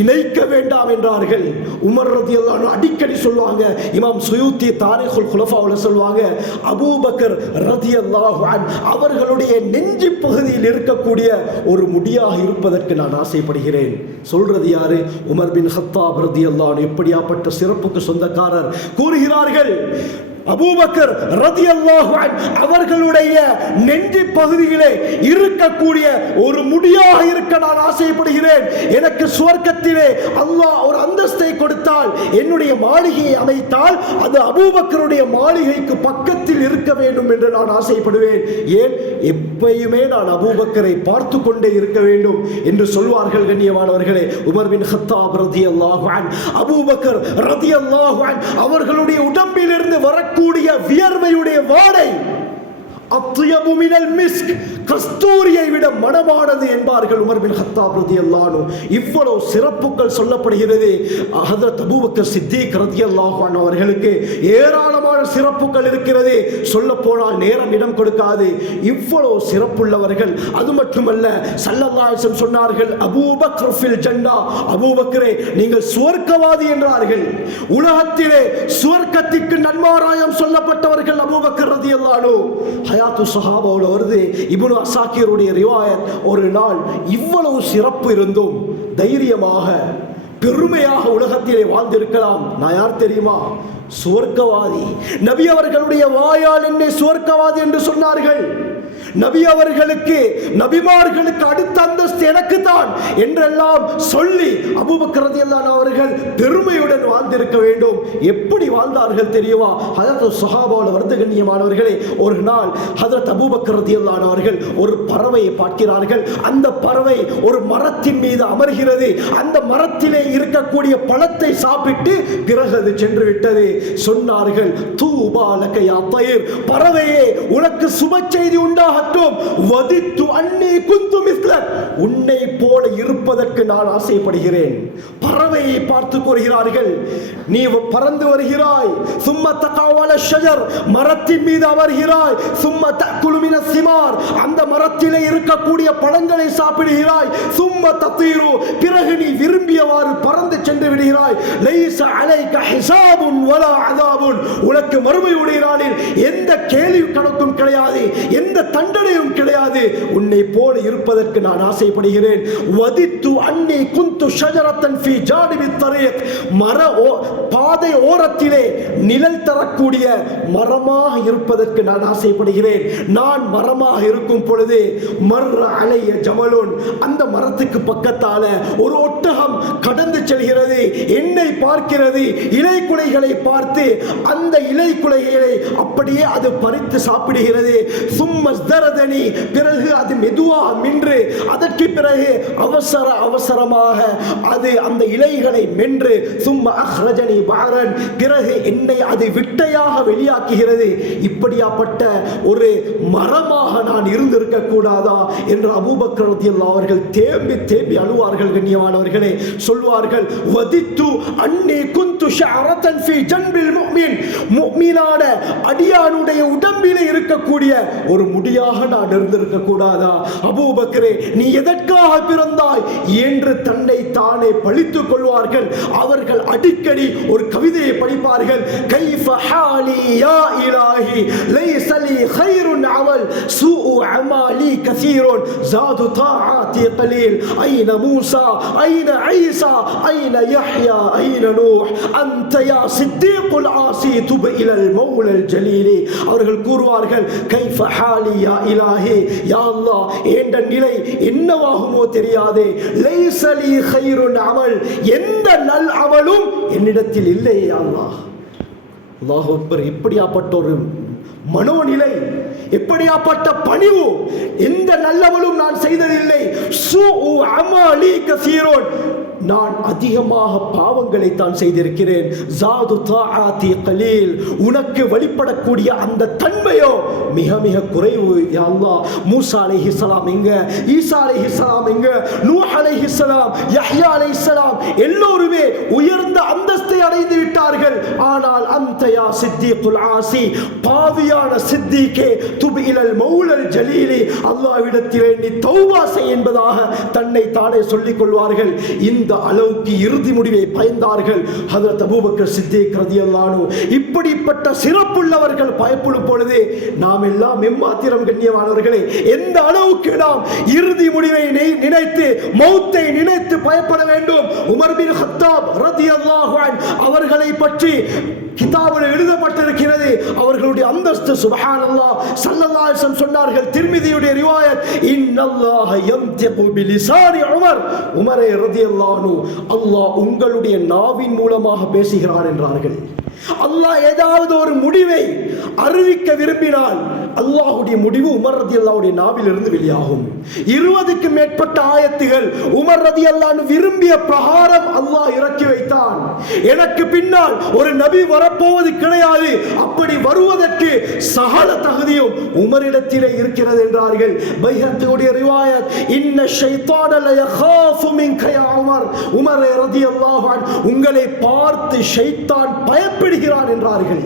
இணைக்க வேண்டாம் என்றார்கள். உமர் ரலியல்லாஹு அன்ஹு அடிக்கடி சொல்வாங்க, இமாம் சுயூத்தி தாரிகுல் குலஃபாவுல சொல்வாங்க, அபூபக்கர் ரலியல்லாஹு அன்ஹு அவர்களுடைய நெஞ்சு பகுதியில் இருக்கக்கூடிய ஒரு முடியாக இருப்பதற்கு நான் ஆசைப்படுகிறேன். சொல்றது யாரு? உமர் பின் கத்தாப் ரலியல்லாஹு அன்ஹு. எப்படியாப்பட்ட சிறப்புக்கு சொந்தக்காரர் கூறுகிறார்கள், அபூபக்கர் ரலியல்லாஹு அன்ஹு அவர்களுடைய நெஞ்சு பகுதியிலே இருக்கக்கூடிய ஒரு முடியாக இருக்க நான் ஆசைப்படுகிறேன். எனக்கு சுவர்க்கத்திலே அல்லாஹ் ஒரு அந்தஸ்தை கொடுத்தால், என்னுடைய மாளிகையை அமைத்தால் அது அபூபக்கருடைய மாளிகைக்கு பக்கத்தில் இருக்க வேண்டும் என்று நான் ஆசைப்படுவேன். ஏன்? எப்பயுமே நான் அபூபக்கரை பார்த்து கொண்டே இருக்க வேண்டும் என்று சொல்வார்கள். கண்ணியமானவர்களே, உமர் பின் கத்தாப் ரலியல்லாஹு அன்ஹு அபூபக்கர் ரலியல்லாஹு அன்ஹு அவர்களுடைய உடம்பில் இருந்து வரக்கூடிய வியர்வையுடைய வாடை அத்யபு மினல் மிஸ்க், கஸ்தூரியை விட மணமானது என்பார்கள் உமர் பின் கத்தாப் ரலியல்லாஹு அன்ஹு. இவ்வளவு சிறப்புகள் சொல்லப்படுகிறது. ஹஜ்ரத் அபூபக்கர் சித்திக் ரலியல்லாஹு அன்ஹு அவர்களுக்கு ஏராளமான சிறப்புகள் இருக்கிறது. சொல்ல போனால் நேரம் இடம் கொடுக்காது. இவ்வளவு சிறப்புள்ளவர்கள். அது மட்டுமல்ல, ஸல்லல்லாஹு அலைஹி வஸல்லம் சொன்னார்கள், அபூபக்கர் ஃபில் ஜன்னah, அபூபக்கரே நீங்கள் சுவர்க்கவாதி என்றார்கள். உலகத்திலே சுவர்க்கத்திற்கு நன்மாராயம் சொல்லப்பட்டவர்கள் அபூபக்கர் ரலியல்லாஹு அன்ஹு. ஹயாத்து சஹாபாவுல வருது. இப்னு அஸாக்கிருடைய ரிவாயத், ஒரு நாள் இவ்வளவு சிறப்பு இருந்தும் தைரியமாக பெருமையாக உலகத்திலே வாழ்ந்திருக்கலாம். நான் யார் தெரியுமா? சுவர்க்கவாதி. நபி அவர்களுடைய வாயால் என்னை சுவர்க்கவாதி என்று சொன்னார்கள். நபி அவர்களுக்கு, நபிமார்களுக்கு அடுத்த அந்தஸ்து எனக்கு தான் என்றெல்லாம் சொல்லி அபூபக்கர் ரலியல்லாஹு அன்ஹு அவர்கள் பெருமையுடன் வாழ்ந்திருக்க வேண்டும். எப்படி வாழ்ந்தார்கள் தெரியுமா? ஹஜ்ரத் ஸஹாபாவுல வருது. கண்ணியமானவர்களே, ஒரு நாள் ஹஜ்ரத் அபூபக்கர் ரலியல்லாஹு அன்ஹு அவர்கள் ஒரு பறவையை பார்க்கிறார்கள். அந்த பறவை ஒரு மரத்தின் மீது அமர்கிறது. அந்த மரத்திலே இருக்கக்கூடிய பழத்தை சாப்பிட்டு பிறகு அது சென்று விட்டது. சொன்னார்கள், தூபா லக யா தயிர், பறவையே உனக்கு சுப செய்தி உண்டாக, வதித்து அன்னி குந்து மிஸ்லக், உன்னை போல இருப்பதற்கு நான் ஆசைப்படுகிறேன். பறவையை பார்த்து கூறுகிறார்கள், நீ பறந்து வருகிறாய், சும்ம தகாவல ஷஜர், மரத்தின் மீது அமர்கிறாய், சும்ம தக்குலு மினஸ் சிமார், அந்த மரத்திலே இருக்கக்கூடிய பழங்களை சாப்பிடுகிறாய், சும்ம தத்தீரு, பிறகு நீ விரும்பியவாறு பறந்து சென்று விடுகிறாய். லைஸ அலைக ஹிசாபுன் வலா அஸாபுன், உனக்கு மறுமையுடைய நாளில் எந்த கேள்வி கணக்கும் கிடையாது, எந்த தண்டனையும் கிடையாது. உன்னை போல இருப்பதற்கு நான் ஆசைப்படுகிறேன். வதித்து அன்னி குந்து ஷஜரத்தன் ஃபீ ஜானிபி தரீக், பாதை ஓரத்திலே நிழல் தரக்கூடிய மரமாக இருப்பதற்கு நான் ஆசைப்படுகிறேன். நான் மரமாக இருக்கும் பொழுது மர்ர அலைய ஜமலுன், அந்த மரத்துக்கு பக்கத்தால ஒரு ஒட்டகம் கடந்து செல்கிறது, என்னை பார்க்கிறது, இலை குலைகளை பார்த்து அந்த இலை குலைகளை அப்படியே அது பறித்து சாப்பிடுகிறது. சும்மஸ்தரதனி, பிறகு அது மெதுவாக மின்று அதற்கு பிறகு அவசரமாக அது அந்த இலைகளை மென்று சும்ம அஹ்ரஜனி பாரன், பிறகு என்னை அது விட்டையாக வெளியாக்குகிறது. இப்படியாப்பட்ட ஒரு மரமாக நான் இருந்திருக்க கூடாதா என்று அபூபக்கர் ரலியல்லாஹு அவர்கள் தேம்பி தேம்பி அழுவார்கள். கண்ணியமானவர்களே, சொல்வார்கள், வதித்து அன்னி குந்து ஷஅரத்தன் ஃபீ ஜன்பில் முஃமின், முஃமினான அடியானுடைய உடம்பிலே இருக்கக்கூடிய ஒரு முடியாக நான் இருந்திருக்க கூடாதா? அபூபக்கரே, நீ எதற்காக பிறந்தாய் என்று தன்னை தானே பழித்துக் கொள்வார்கள். அவர்கள் அடிக்கடி ஒரு கவிதையை படிப்பார்கள். கைஃப ஹாலி யா இலாஹி லைஸ லீ கைருன் அமல் சூஉ அமாலி கஸீருன் ஜாது தாஆதி கலீல் ஐன மூஸா ஐன ஈஸா ஐன யஹ்யா ஐன நூஹ் அன்த யா சித்தீக்குல் ஆஸி துப் இலல் மௌலல் ஜலீலி. அவர்கள் கூறுவார்கள், கைஃப ஹாலி யா இலாஹி, யா அல்லாஹ், என்ற நிலை என்னவாகுமோ தெரியாதே. லைஸ லீ கைருன் அமல், எந்த நல் அமலும் என்னிடத்தில் இல்லை யா அல்லாஹ். அல்லாஹ் அக்பர். இப்படியாப்பட்ட ஒரு மனோநிலை, எப்படியாப்பட்ட பணிவு, எந்த நல்லவளும் நான் செய்ததில்லை. சூஉ அமாலி கஸீருன், நான் அதிகமாக பாவங்களை தான் செய்திருக்கிறேன். ஜாது தாஆதி கலீல், உனக்கு வெளிப்படக்கூடிய அந்த தன்மையோ மிக மிக குறைவு யா அல்லாஹ். மூசா அலைஹிஸ்ஸலாம் எங்க, ஈசா அலைஹிஸ்ஸலாம் எங்க, நூஹ் அலைஹிஸ்ஸலாம், யஹ்யா அலைஹிஸ்ஸலாம் எல்லோருமே உயர்ந்த அந்தஸ்தை அடைந்து விட்டார்கள். ஆனால் அந்த யா சித்தீக்குல் ஆசி, பாவியான சித்தீக்கே, துப் இலல் மௌலல் ஜலீலி, அல்லாஹ்விடத்திலே நீ தௌபா செய் என்பதாக தன்னை தானே சொல்லிக் கொள்வார்கள். இந்த அளவுக்கு இறுதி முடிவை பயந்தார்கள் ஹஜ்ரத் அபூபக்கர் சித்திக் ரலியல்லாஹு அன்ஹு. இப்படிப்பட்ட சிறப்புள்ளவர்கள் பயப்படும் பொழுது நாம் எல்லாம் எம்மாத்திரம் கண்ணியமானவர்களே, எந்த அளவுக்கு நாம் இறுதி முடிவை நினைத்து, மௌத்தை நினைத்து பயப்பட வேண்டும். உமர் பின் கத்தாப் ரலியல்லாஹு அன்ஹு அவர்களை பற்றி கிதாபில் எழுதப்பட்டிருக்கிறது. அவர்களுடைய அந்தஸ்து சுப்ஹானல்லாஹ். ஸல்லல்லாஹு அலைஹி வஸல்லம் சொன்னார்கள், திர்மிதியுடைய ரிவாயத், இன்னல்லாஹ யம்திகு பிலிசானி உமர், உமரே ரலியல்லாஹு அன்ஹு, அல்லாஹ் உங்களுடைய நாவின் மூலமாக பேசுகிறார் என்றார்கள். அல்லாஹ் ஏதாவது ஒரு முடிவை அறிவிக்க விரும்பினால் அல்லாஹ்வுடைய முடிவு உமர் ரலியல்லாஹுடைய நாவிலிருந்து வெளியாகும். 20க்கு மேற்பட்ட ஆயத்துகள் உமர் ரலியல்லாஹு அன்ஹு விரும்பிய பிரகாரம் அல்லாஹ் இறக்கி வைத்தான். எனக்கு பின்னால் ஒரு நபி வரப்போவது கிடையாது, அப்படி வருவதற்கு சகல தகுதியும் உமரிடத்திலே இருக்கிறது என்றார்கள். பைஹக்கியுடைய ரிவாயத், இன்ன ஷைத்தான லயகாஃபு மின்க யா உமர், உமரே ரலியல்லாஹு அன்ஹு, உங்களை பார்த்து ஷைத்தான் பயப்படுகிறான் என்றார்கள்.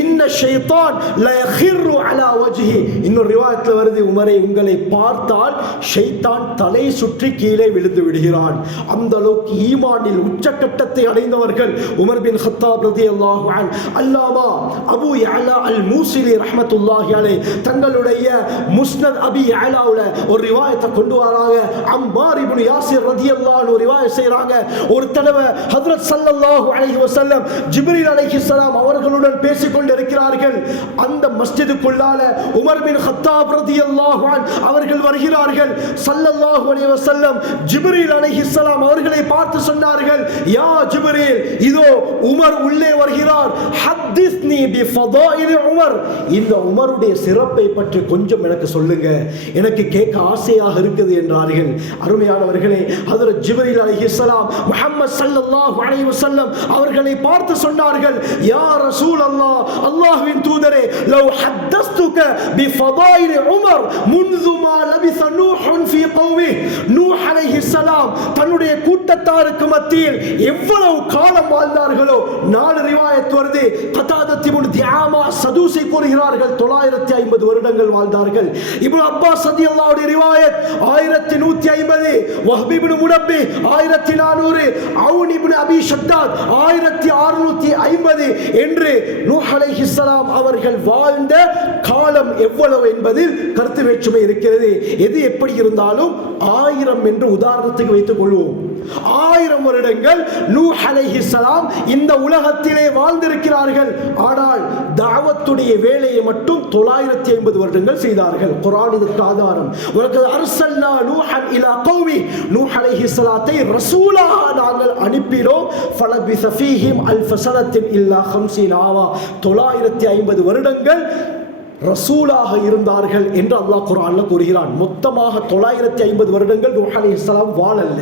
இன்ன ஷைத்தான் லயகிர்ரு அலா வஜ்ஹி, இன்னொரு ரிவாயத்தில் வருது, உமரை உங்களை பார்த்தால் ஷைத்தான் தலை சுற்றி கீழே விழுந்து விடுகிறான். அந்த அளவுக்கு ஈமானில் உச்சக்கட்டத்தை அடைந்தவர்கள் உமர் பின் கத்தாப் ரலியல்லாஹு அன்ஹு. அல்லாமா அபூ யஅலா அல் மூசிலி ரஹ்மத்துல்லாஹி அலைஹி தங்களுடைய முஸ்னத் அபி யஅலாவுல ஒரு ரிவாயத்தை கொண்டு வராங்க. அம்மார் இப்னு யாசிர் ரலியல்லாஹு அன்ஹு ரிவாயத் செய்றாங்க, ஒரு தடவை ஹஜ்ரத் ஸல்லல்லாஹு அலைஹி வஸல்லம் ஜிப்ரீல் அலைஹிஸ்ஸலாம் அவர்களுடன் பேசிக் கொண்டிருக்கிறார்கள். அந்த மஸ்ஜிதுக்குள்ளால உமர் பின் கத்தாப் ரலியல்லாஹு அன்ஹு அவர்கள் வருகிறார்கள். ஸல்லல்லாஹு அலைஹி வஸல்லம் ஜிப்ரீல் அலைஹிஸ்ஸலாம் அவர்களை பார்த்து சொன்னார்கள், யா ஜிப்ரீல், இதோ உமர் உள்ளே வருகிறார், ஹத்திஸ்னி பிஃபதாயில் உமர், இந்த உமருடைய சிறப்பை பற்றி கொஞ்சம் எனக்கு சொல்லுங்க, எனக்கு கேட்க ஆசையாக இருக்குது என்றார்கள். அருமையானவர்களே, ஹஜ்ரத் ஜிப்ரீல் அலைஹிஸ்ஸலாம் முஹம்மது ஸல்லல்லாஹு அலைஹி வஸல்லம் அவர்களை பார்த்து சொன்னார்கள், யா ரசூல் அல்லாஹ், அல்லாஹ்வின் தூதரே, லவ் ஹத்தஸ்துக பிஃபதாயில் உமர் முன்து மா லபிஸ நூஹ் ஃபீ கௌமி, நூஹ் அலைஹிஸ்ஸலாம் தன்னுடைய கூட்டத்தாருக்கு மத்தியில் எவ்வளவு காலம் வாழ்ந்தார்களோ 4 ரிவாயத் வருது. கதாதத் இப்னு திஆமா சதூசி கூறுகிறார்கள் 950 வருடங்கள் வாழ்ந்தார்கள். இப்னு அப்பாஸ் ரலியல்லாஹு அன்ஹு ரிவாயத் 1150, வஹ்ப் இப்னு முனப்பி 1400, அவுன் இப்னு அபி ஷத்தாத் 1650 என்று நூஹ் அலைஹிஸ்ஸலாம் அவர்கள் வாழ்ந்த காலம் எவ்வளவு என்பதில் கருத்து வேற்றுமை இருக்கிறது. எது எப்படி இருந்தாலும் 1000 என்று உதாரணத்துக்கு வைத்துக் கொள்வோம். 1000 வருடங்கள் நூஹ் அலைஹிஸ்ஸலாம் இந்த உலகத்திலே வாழ்ந்திருக்கிறார்கள். ஆனால் தாவத்துடைய வேலையை மட்டும் 950 வருடங்கள் செய்தார்கள். குர்ஆன் இதற்கு ஆதாரம். வலகத் அர்சல்னா நூஹன் இலா கௌமி, நூஹ் அலைஹிஸ்ஸலாத்தை ரசூலாக நாங்கள் அனுப்பினோம். ஃபலபிஸ ஃபீஹிம் அல்ஃப ஸனத்தின் இல்லா 50 ஆமா, 950 வருடங்கள் ரசூலாக இருந்தார்கள் என்று அல்லாஹ் குர்ஆன்ல கூறுகிறான். மொத்தமாக 950 வருடங்கள் நூஹ் அலைஹிஸ்ஸலாம் வாழல்ல,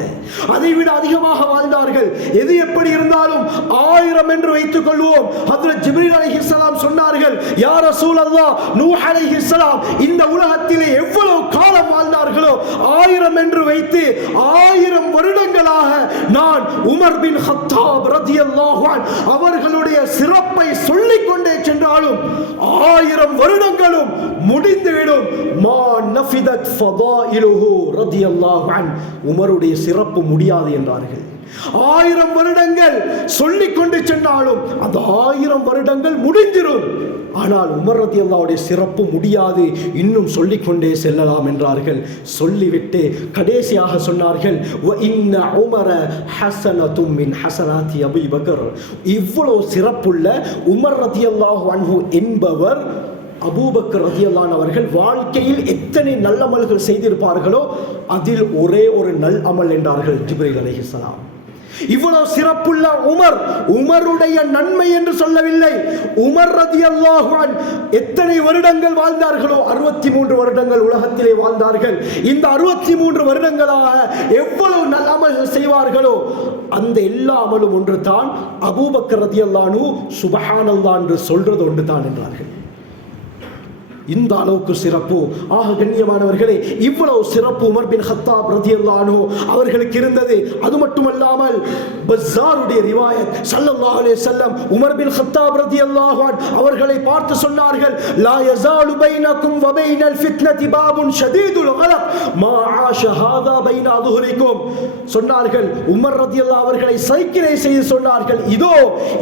அதை விட அதிகமாக வாழ்ந்தார்கள். எது எப்படி இருந்தாலும் 1000 என்று வைத்துக் கொள்வோம். ஹஜ்ரத் ஜிப்ரீல் அலைஹிஸ்ஸலாம் சொன்னார்கள், யா ரசூலல்லாஹ், நூஹ் அலைஹிஸ்ஸலாம் இந்த உலகத்திலே எவ்வளவு காலம் வாழ்ந்தார்களோ 1000 என்று வைத்து 1000 வருடங்களாக நான் உமர் பின் கத்தாப் ரலியல்லாஹு அன்ஹு அவர்களுடைய சிறப்பை சொல்லிக் கொண்டே சென்றாலும் 1000 வருடங்களும் முடிந்துவிடும். மா நஃபிதத் ஃபதாயிலுஹு ரலியல்லாஹு அன்ஹு, உமருடைய சிறப்பு முடியாது என்றார்கள். 1000 வருடங்கள் சொல்லிக் கொண்டு சென்றாலும் அந்த 1000 வருடங்கள் முடிஞ்சிடும். ஆனால் உமர் ரலியல்லாஹுடைய சிறப்பு முடியாது, இன்னும் சொல்லிக்கொண்டே செல்லலாம் என்றார்கள். சொல்லிவிட்டு கடைசியாக சொன்னார்கள், வ இன்ன உமர ஹஸனத்தும் மின் ஹஸனாத்தி அபூ பக்கர். இவ்வளவு சிறப்புள்ள உமர் ரலியல்லாஹு அன்ஹு என்பவர் அபூபக்கர் ரலியல்லாஹு அன்ஹு அவர்கள் வாழ்க்கையில் எத்தனை நல்ல அமல்கள் செய்திருப்பார்களோ அதில் ஒரே ஒரு நல் அமல் என்றார்கள் ஜிப்ரீல் அலைஹிஸ்ஸலாம். இவ்வளவு சிறப்புள்ள உமருடைய நன்மை என்று சொல்லவில்லை. உமர் ரலியல்லாஹு அன்ஹு எத்தனை வருடங்கள் வாழ்ந்தார்களோ 63 வருடங்கள் உலகத்திலே வாழ்ந்தார்கள். இந்த 63 வருடங்களாக எவ்வளவு நல்ல அமல்கள் செய்வார்களோ அந்த எல்லா அமலும் ஒன்று தான். அபூபக்கர் ரலியல்லாஹு அன்ஹு சுப்ஹானல்லாஹ் என்று சொல்றது ஒன்று தான் என்றார்கள். இந்த அளவுக்கு சிறப்பு. ஆக கண்ணியமானவர்களே, இவ்வளவு சிறப்பு உமர் பின் கத்தாப் ரலியல்லாஹு அன்ஹு அவர்களுக்கு இருந்தது. அது மட்டுமல்லாமல் பஸாருடைய ரிவாயத் ஸல்லல்லாஹு அலைஹி வஸல்லம் உமர் பின் கத்தாப் ரலியல்லாஹு அன்ஹு அவர்களை பார்த்து சொன்னார்கள், லா யஸாலு பைனக்கும் வ பைனல் ஃபித்னதி பாபுன் ஷதீதுல் கலப் மா ஆஷ ஹாதா பைன அதுஹரிக்கும். சொன்னார்கள், உமர் ரலியல்லாஹு அவர்களை சைக்கிளை செய்து சொன்னார்கள், இதோ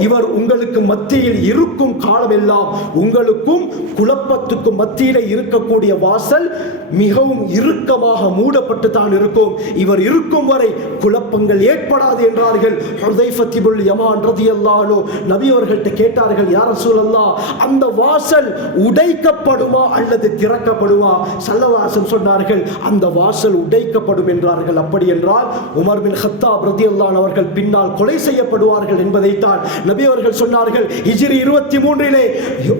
இவர் உங்களுக்கு மத்தியில் இருக்கும் காலமெல்லாம் உங்களுக்கும் குழப்பத்துக்கும் மத்தியிலே இருக்கக்கூடிய வாசல் மிகவும் இறுக்கமாக மூடப்பட்டு தான் இருக்கும். இவர் இருக்கும் வரை குழப்பங்கள் ஏற்படாது என்றார்கள். ஹுதைஃபத் இப்னு யமான் ரலியல்லாஹு அன்ஹு நபி அவர்கள்ட்ட கேட்டார்கள், யா ரசூலல்லாஹ், அந்த வாசல் உடைக்கப்படுமா அல்லது திறக்கப்படுமா? ஸல்லல்லாஹு சொன்னார்கள், அந்த வாசல் உடைக்கப்படும் என்றார்கள். அப்படி என்றால் உமர் பின் கத்தாப் ரலியல்லாஹு அன்ஹு அவர்கள் பின்னால் கொலை செய்யப்படுவார்கள் என்பதைத்தான் நபி அவர்கள் சொன்னார்கள். ஹிஜ்ரி 23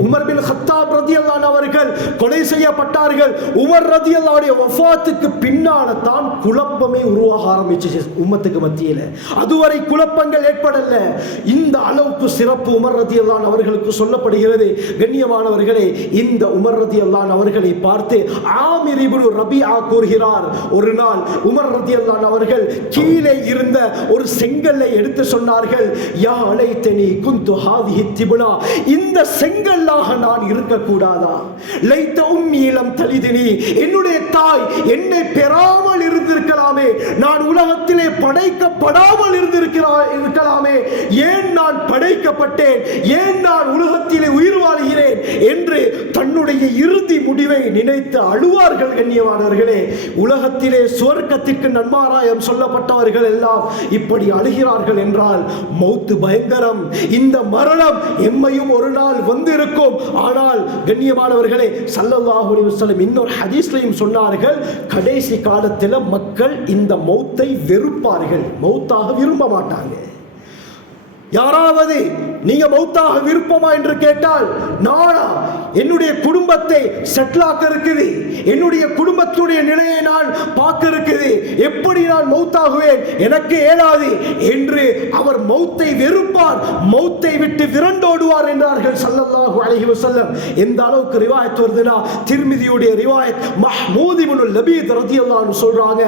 உமர் பின் கத்தாப் ரலியல்லாஹு அன்ஹு அவர்கள் கொலை செய்யப்பட்டார்கள். உமர் ரலியல்லாஹு அன்ஹு வஃபாத்துக்கு பின்னால தான் குழப்பமே உருவாக ஆரம்பிச்சு உம்மத்துக்கு மத்தியில. அதுவரை குழப்பங்கள் ஏற்படல. இந்த அளவுக்கு சிறப்பு உமர் ரலியல்லாஹு அன்ஹு அவர்களுக்கு சொல்லப்படுகிறது. கண்ணியமானவர்களே, இந்த உமர் ரலியல்லாஹு அன்ஹு அவர்களை பார்த்து ஆமிர் இப்னு ரபிஆ கூறுகிறார், ஒரு நாள் உமர் ரலியல்லாஹு அன்ஹு அவர்கள் கீழே இருந்த ஒரு செங்கல்லை எடுத்து சொன்னார்கள், யா லைத்தனி குந்து ஹாதிஹி திப்னா, இந்த செங்கல்லாக நான் இருக்கக்கூடாதா? லைத்த உம்மி லம் தலிதினி, என்னுடைய தாய் என்னை பெறாமல் இருந்திருக்கலாமே, நான் உலகத்திலே படைக்கப்படாமல் இருக்கலாமே, ஏன் நான் படைக்கப்பட்டேன், ஏன் நான் உலகத்திலே உயிர் வாழ்கிறேன் என்று தன்னுடைய இறுதி முடிவை நினைத்து அழுவார்கள். கண்ணியமானவர்களே, உலகத்திலே சுவர்க்கத்திற்கு நன்மாராயம் சொல்லப்பட்டவர்கள் எல்லாம் இப்படி அழுகிறார்கள் என்றால் மௌத்து பயங்கரம். இந்த மரணம் எம்மையும் ஒரு நாள் வந்திருக்கும். ஆனால் கண்ணியமானவர்களே, ஸல்லல்லாஹு அலைஹி வஸல்லம் இன்னொரு ஹதீஸ்லையும் சொன்னார்கள், கடைசி காலத்தில் மக்கள் இந்த மௌத்தை வெறுப்பார்கள், மௌத்தாக விரும்ப மாட்டாங்க. யாராவது நீங்க மௌத்தாக விருப்பமா என்று கேட்டால், நானா என்னுடைய குடும்பத்தை செட்டில் ஆக்க இருக்குது, என்னுடைய குடும்பத்துடைய நிலையை நான் பார்க்க இருக்குது, எப்படி நான் மௌத்தாகுவேன், எனக்கு ஏலாது என்று அவர் மௌத்தை வெறுப்பார், மௌத்தை விட்டு விரண்டோடுவார் என்றார்கள் ஸல்லல்லாஹு அலைஹி வஸல்லம். எந்த அளவுக்கு ரிவாயத் வருதுனா, திர்மிதியுடைய ரிவாயத் மஹ்மூத் இப்னு லபீத் ரலியல்லாஹு அன்ஹு சொல்றாங்க,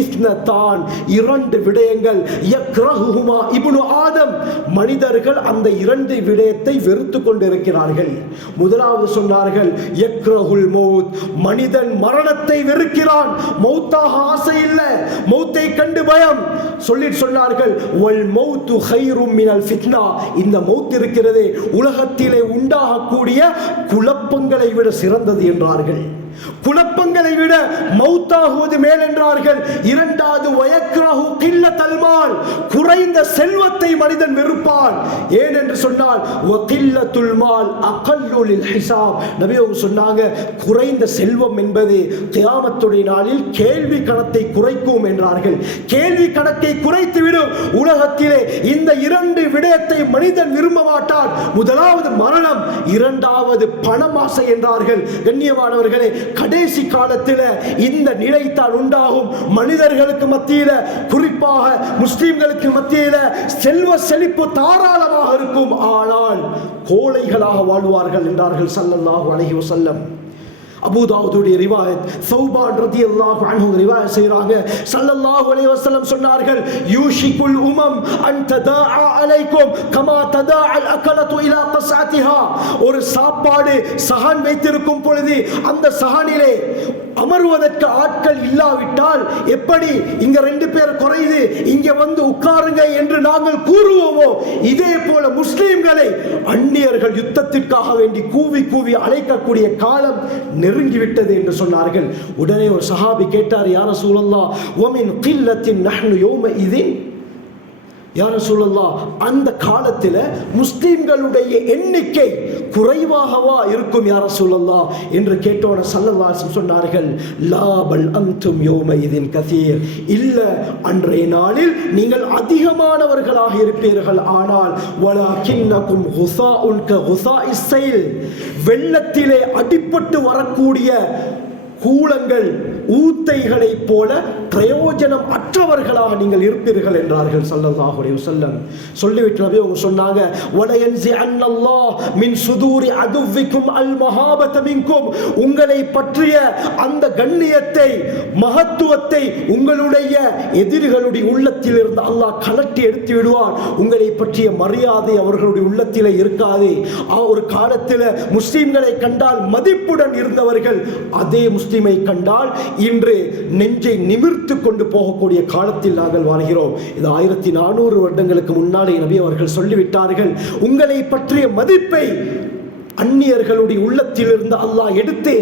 இஸ்னதான், இரண்டு விடயங்கள், யக்ரஹுமா இப்னு ஆதம், மனிதர்கள் அந்த இரண்டு விடயத்தை வெறுத்து கொண்டிருக்கிறார்கள். முதலாவது சொன்னார்கள், யக்ரஹுல் மௌத், மனிதன் மரணத்தை வெறுக்கிறான், மௌத்தாக ஆசை இல்லை, மௌத்தை கண்டு பயம். சொன்னார்கள், வல் மௌத்து கைரும் மினல் ஃபித்னா, இந்த மௌத் இருக்கிறதே உலகத்திலே உண்டாகக்கூடிய குழப்பங்களை விட சிறந்தது என்றார்கள். குழப்பங்களை விட மௌத்தாகுவது மேல் என்றார்கள். இரண்டாவது, வயக்ரஹு கில்லத்தல் மால், குறைந்த செல்வத்தை மனிதன் வெறுப்பான். ஏன் என்று சொன்னால், வகில்லத்துல் மால் அகல்லு லில் ஹிசாப், நபி அவங்க சொன்னாங்க, குறைந்த செல்வம் என்பது கியாமத்துடைய நாளில் கேள்வி கணக்கை குறைக்கும் என்றார்கள். கேள்வி கணக்கை குறைத்துவிடும். உலகத்திலே இந்த இரண்டு விடயத்தை மனிதன் விரும்ப மாட்டான். முதலாவது மரணம், இரண்டாவது பணமாசை என்றார்கள். கண்ணியமானவர்களே, கடைசி காலத்தில் இந்த நிலைத்தான் உண்டாகும். மனிதர்களுக்கு மத்தியில், குறிப்பாக முஸ்லிம்களுக்கு மத்தியில் செல்வ செழிப்பு தாராளமாக இருக்கும், ஆனால் கோழைகளாக வாழ்வார்கள் என்றார்கள் ஸல்லல்லாஹு அலைஹி வஸல்லம். அபூதாவுதுடைய ரிவாயத், சௌபான் ரலியல்லாஹு அன்ஹு ரிவாயத் செய்றாங்க. ஸல்லல்லாஹு அலைஹி வஸல்லம் சொன்னார்கள், யூஷிகுல் உமம் அன் ததாஅ அலைக்கும் கமா ததாஅல் அகலத்து இலா கஸ்அத்திஹா, ஒரு சாப்பாடு சஹன் வைத்திருக்கும் பொழுது அந்த சஹனிலே அமர்வதற்கு ஆட்கள் இல்லாவிட்டால் எப்படி இங்க ரெண்டு பேர் குறையுது, இங்க வந்து உட்காருங்க என்று நாங்கள் கூறுவோமோ, இதே போல முஸ்லிம்களை அந்நியர்கள் யுத்தத்திற்காக வேண்டி கூவி கூவி அழைக்கக்கூடிய காலம் நெருங்கிவிட்டது என்று சொன்னார்கள். உடனே ஒரு சஹாபி கேட்டார், யா ரசூலல்லாஹ், வமின் கில்லத்தின் நஹ்னு யௌமஇதின், யா ரசூலல்லாஹ், அந்த காலத்தில் முஸ்லிம்களுடைய எண்ணிக்கை குறைவாகவா இருக்கும் யா ரசூலல்லாஹ் என்று கேட்டோட ஸல்லல்லாஹு அலைஹி வஸல்லம் சொன்னார்கள், லா பல் அன்தும் யௌமஇதின் கஸீர், இல்ல அன்றைய நாளில் நீங்கள் அதிகமானவர்களாக இருப்பீர்கள், ஆனால் வலாகின்னகும் குஸாஉன் ககுஸாஇஸ் ஸைல், வெள்ளத்திலே அடிபட்டு வரக்கூடிய கூலங்கள் ஊத்தைகளை போல பிரயோஜனம் அற்றவர்களாக நீங்கள் இருப்பீர்கள் என்றார்கள் ஸல்லல்லாஹு அலைஹி வஸல்லம். சொல்லிவிட்டு நபி அவங்க சொன்னாங்க, வலயன்ஸி அன்னல்லாஹ் மின் சுதூரி அதுவிக்கும் அல் மஹாபத மின்கும், உங்களை பற்றிய அந்த கண்ணியத்தை மகத்துவத்தை உங்களுடைய எதிரிகளுடைய உள்ளத்தில் இருந்து அல்லாஹ் கலட்டி எடுத்து விடுவார். உங்களை பற்றிய மரியாதை அவர்களுடைய உள்ளத்திலே இருக்காது. ஒரு காலத்தில் முஸ்லிம்களை கண்டால் மதிப்புடன் இருந்தவர்கள் அதே முஸ்லிமை கண்டால் இன்று நெஞ்சை நிமிர்த்து கொண்டு போகக்கூடிய காலத்தில் நாங்கள் வாழ்கிறோம். இது 1400 வருடங்களுக்கு முன்னாலே நபி அவர்கள் சொல்லிவிட்டார்கள். உங்களை பற்றிய மதிப்பை அந்நியர்களுடைய உள்ளத்தில் இருந்து அல்லாஹ் எடுத்து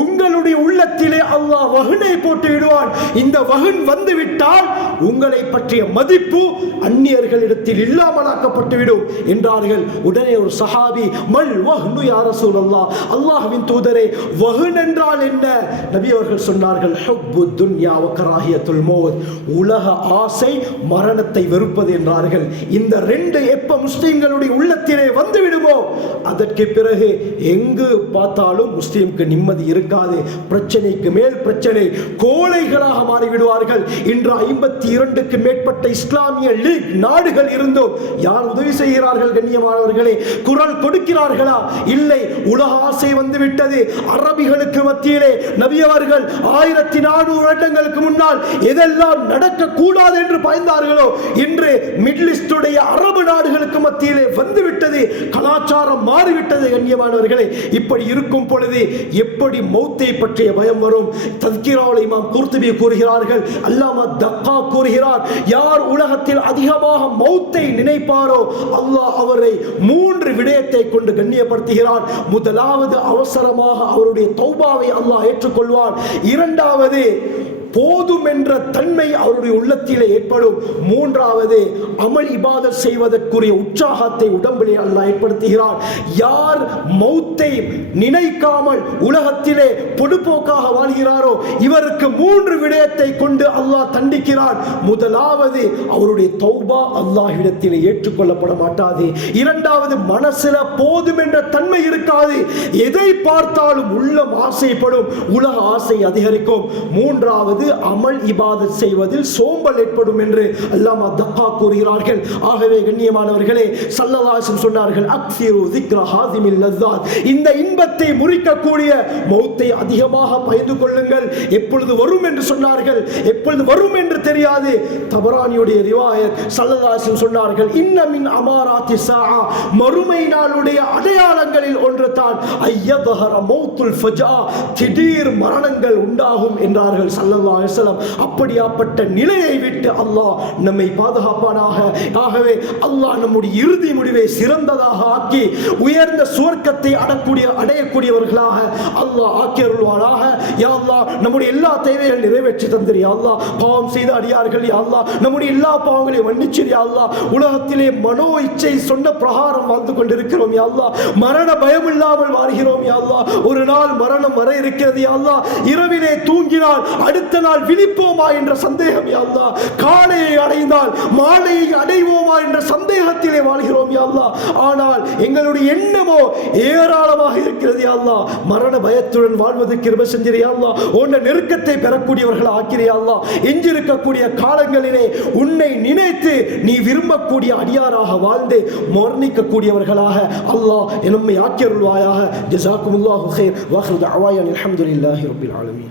உங்களுடைய உள்ளத்திலே அல்லாஹ் வஹனை போட்டு விடுவான். இந்த வஹன் வந்து விட்டால் உங்களை பற்றிய மதிப்பு அந்நியர்களிடத்தில் இல்லாமலாக்கப்பட்டு விடும் என்றார்கள். உடனே ஒரு சஹாபி, மல் வஹ்னு யா ரசூலல்லாஹ், அல்லாஹ்வின் தூதரே, வஹன் என்றால் என்ன? நபி அவர்கள் சொன்னார்கள், ஹுப்பு துன்யா வ கராஹியத்துல் மௌத், உலக ஆசை மரணத்தை வெறுப்பது என்றார்கள். இந்த ரெண்டு எப்ப முஸ்லிம்களுடைய உள்ளத்திலே வந்து விடுமோ, அதற்கு பிறகு எங்கு பார்த்தாலும் முஸ்லிம்க்கு நிம்மதி இருக்காது. பிரச்சனைக்கு மேல் பிரச்சனை, கோழைகளாக மாறிவிடுவார்கள். இன்று 52க்கு மேற்பட்ட இஸ்லாமிய லீக் நாடுகள் இருந்தும் யார் உதவி செய்கிறார்கள்? கண்ணியமானவர்களே, குரல் கொடுக்கிறார்களா? இல்லை. உலக ஆசை வந்து விட்டது. அரபிகளுக்கு மத்தியிலே நபி அவர்கள் 1400 வருடங்களுக்கு முன்னால் எதெல்லாம் நடக்கக்கூடாது என்று பயந்தார்களோ, இன்று மிடில் ஈஸ்டுடைய அரபு நாடுகளுக்கு மத்தியிலே வந்துவிட்டது. கலாச்சாரம் மாறிவிட்டது. கண்ணியமானவர்களே, இப்படி இருக்கும் பொழுது எப்படி மௌத்தை பற்றிய பயம் வரும்? தஸ்கிராவுல் இமாம் குர்துபி கூறுகிறார்கள், அல்லாமா தக்கா கூறுகிறார், யார் உலகத்தில் அதிகமாக மௌத்தை நினைப்பாரோ அல்லாஹ் அவரை 3 விடயத்தை கொண்டு கண்ணியப்படுத்துகிறார். முதலாவது, அவசரமாக அவருடைய தௌபாவை அல்லாஹ் ஏற்றுக்கொள்வார். இரண்டாவது, போதும் என்ற தன்மை அவருடைய உள்ளத்திலே ஏற்படும். மூன்றாவது, அமல் இபாதத் செய்வதற்குரிய உற்சாகத்தை உடம்பிலே அல்லாஹ் ஏற்படுத்துகிறார். யார் மௌத்தை நினைக்காமல் உலகத்திலே பொடுபோக்காக வாழ்கிறாரோ இவருக்கு 3 விடயத்தை கொண்டு அல்லாஹ் தண்டிக்கிறார். முதலாவது, அவருடைய தௌபா அல்லாஹ்விடத்திலே ஏற்றுக்கொள்ளப்பட மாட்டாது. இரண்டாவது, மனசுல போதும் என்ற தன்மை இருக்காது. எதை பார்த்தாலும் உள்ளம் ஆசைப்படும், உலக ஆசை அதிகரிக்கும். மூன்றாவது, அமல் இபாதத் செய்வதில் சோம்பல் ஏற்படும் என்று அல்லாமா தக்கா கூறுகிறார்கள். ஆகவே கண்ணியமானவர்களே, ஸல்லல்லாஹு அலைஹி வஸல்லம் சொன்னார்கள், அக்ஸிரு ذிக்ர ஹாதிமில் லஸ்ஸாத், இந்த இன்பத்தை முறிக்கக்கூடிய மௌத்தை அதிகமாக பயந்து கொள்ளுங்கள். எப்பொழுது வரும் என்று சொன்னார்கள், எப்பொழுது வரும் என்று தெரியாது. தபரானியுடைய ரிவாயத், ஸல்லல்லாஹு அலைஹி வஸல்லம் சொன்னார்கள், இன்ன மின் அமாராத்தி ஸாஆ, மறுமை நாளுடைய அடையாளங்களில் ஒன்று தான் ஐயதஹர மௌத்துல் ஃபஜா, திடீர் மரணங்கள் உண்டாகும் என்றார்கள் ஸல்லல்லாஹு அலைஹி வஸல்லம். அப்படியாப்பட்ட நிலையை விட்டு அல்லாஹ் நம்மை பாதுகாப்பானாக. ஆகவே அல்லாஹ் நம்முடைய இறுதி முடிவை சிறந்ததாக ஆக்கி உயர்ந்த சுவர்க்கத்தை அடையக்கூடியவர்களாக அல்லாஹ் ஆக்கியருள்வானாக. யா அல்லாஹ், நம்முடைய எல்லா தேவைகள் நிறைவேற்றி தந்திரு. யா அல்லாஹ், பாவம் செய்த அடியார்கள் யா அல்லாஹ் நம்முடைய எல்லா பாவங்களையும் மன்னிச்சிரு. யா அல்லாஹ், உலகத்திலே மனோ இச்சை சொன்ன பிரகாரம் வாழ்ந்து கொண்டிருக்கிறோம். யா அல்லாஹ், மரண பயம் இல்லாமல் வாழ்கிறோம். யா அல்லாஹ், ஒரு நாள் மரணம் வர இருக்கிறது. யா அல்லாஹ், இரவிலே தூங்கினால் அடுத்த நாள் விழிப்போமா என்ற சந்தேகம். யா அல்லாஹ், காலையை அடைந்தால் மாலையை அடைவோமா என்ற சந்தேகத்திலே வாழ்கிறோம். யா அல்லாஹ், ஆனால் எங்களுடைய எண்ணமோ ஏராளமாக இருக்கிறது. யா அல்லாஹ், மரண பயத்துடன் வாழ்வதற்கு கிருபை செஞ்சிரு. யா அல்லாஹ், உன்னை நெருக்கத்தை பெறக்கூடியவர்கள் ஆக்கிரு. யா அல்லாஹ், எஞ்சிருக்கக்கூடிய காலங்களிலே உன்னை நினைத்து நீ விரும்பக்கூடிய அடியாராக வாழ்ந்து மரணிக்கக்கூடியவர்களாக அல்லாஹ் நம்மை ஆக்கியருள்வாயாக. ஜஸாக்குமுல்லாஹு கைர். வஆகிரு தஅவானா அல்ஹம்துலில்லாஹி ரப்பில் ஆலமீன்.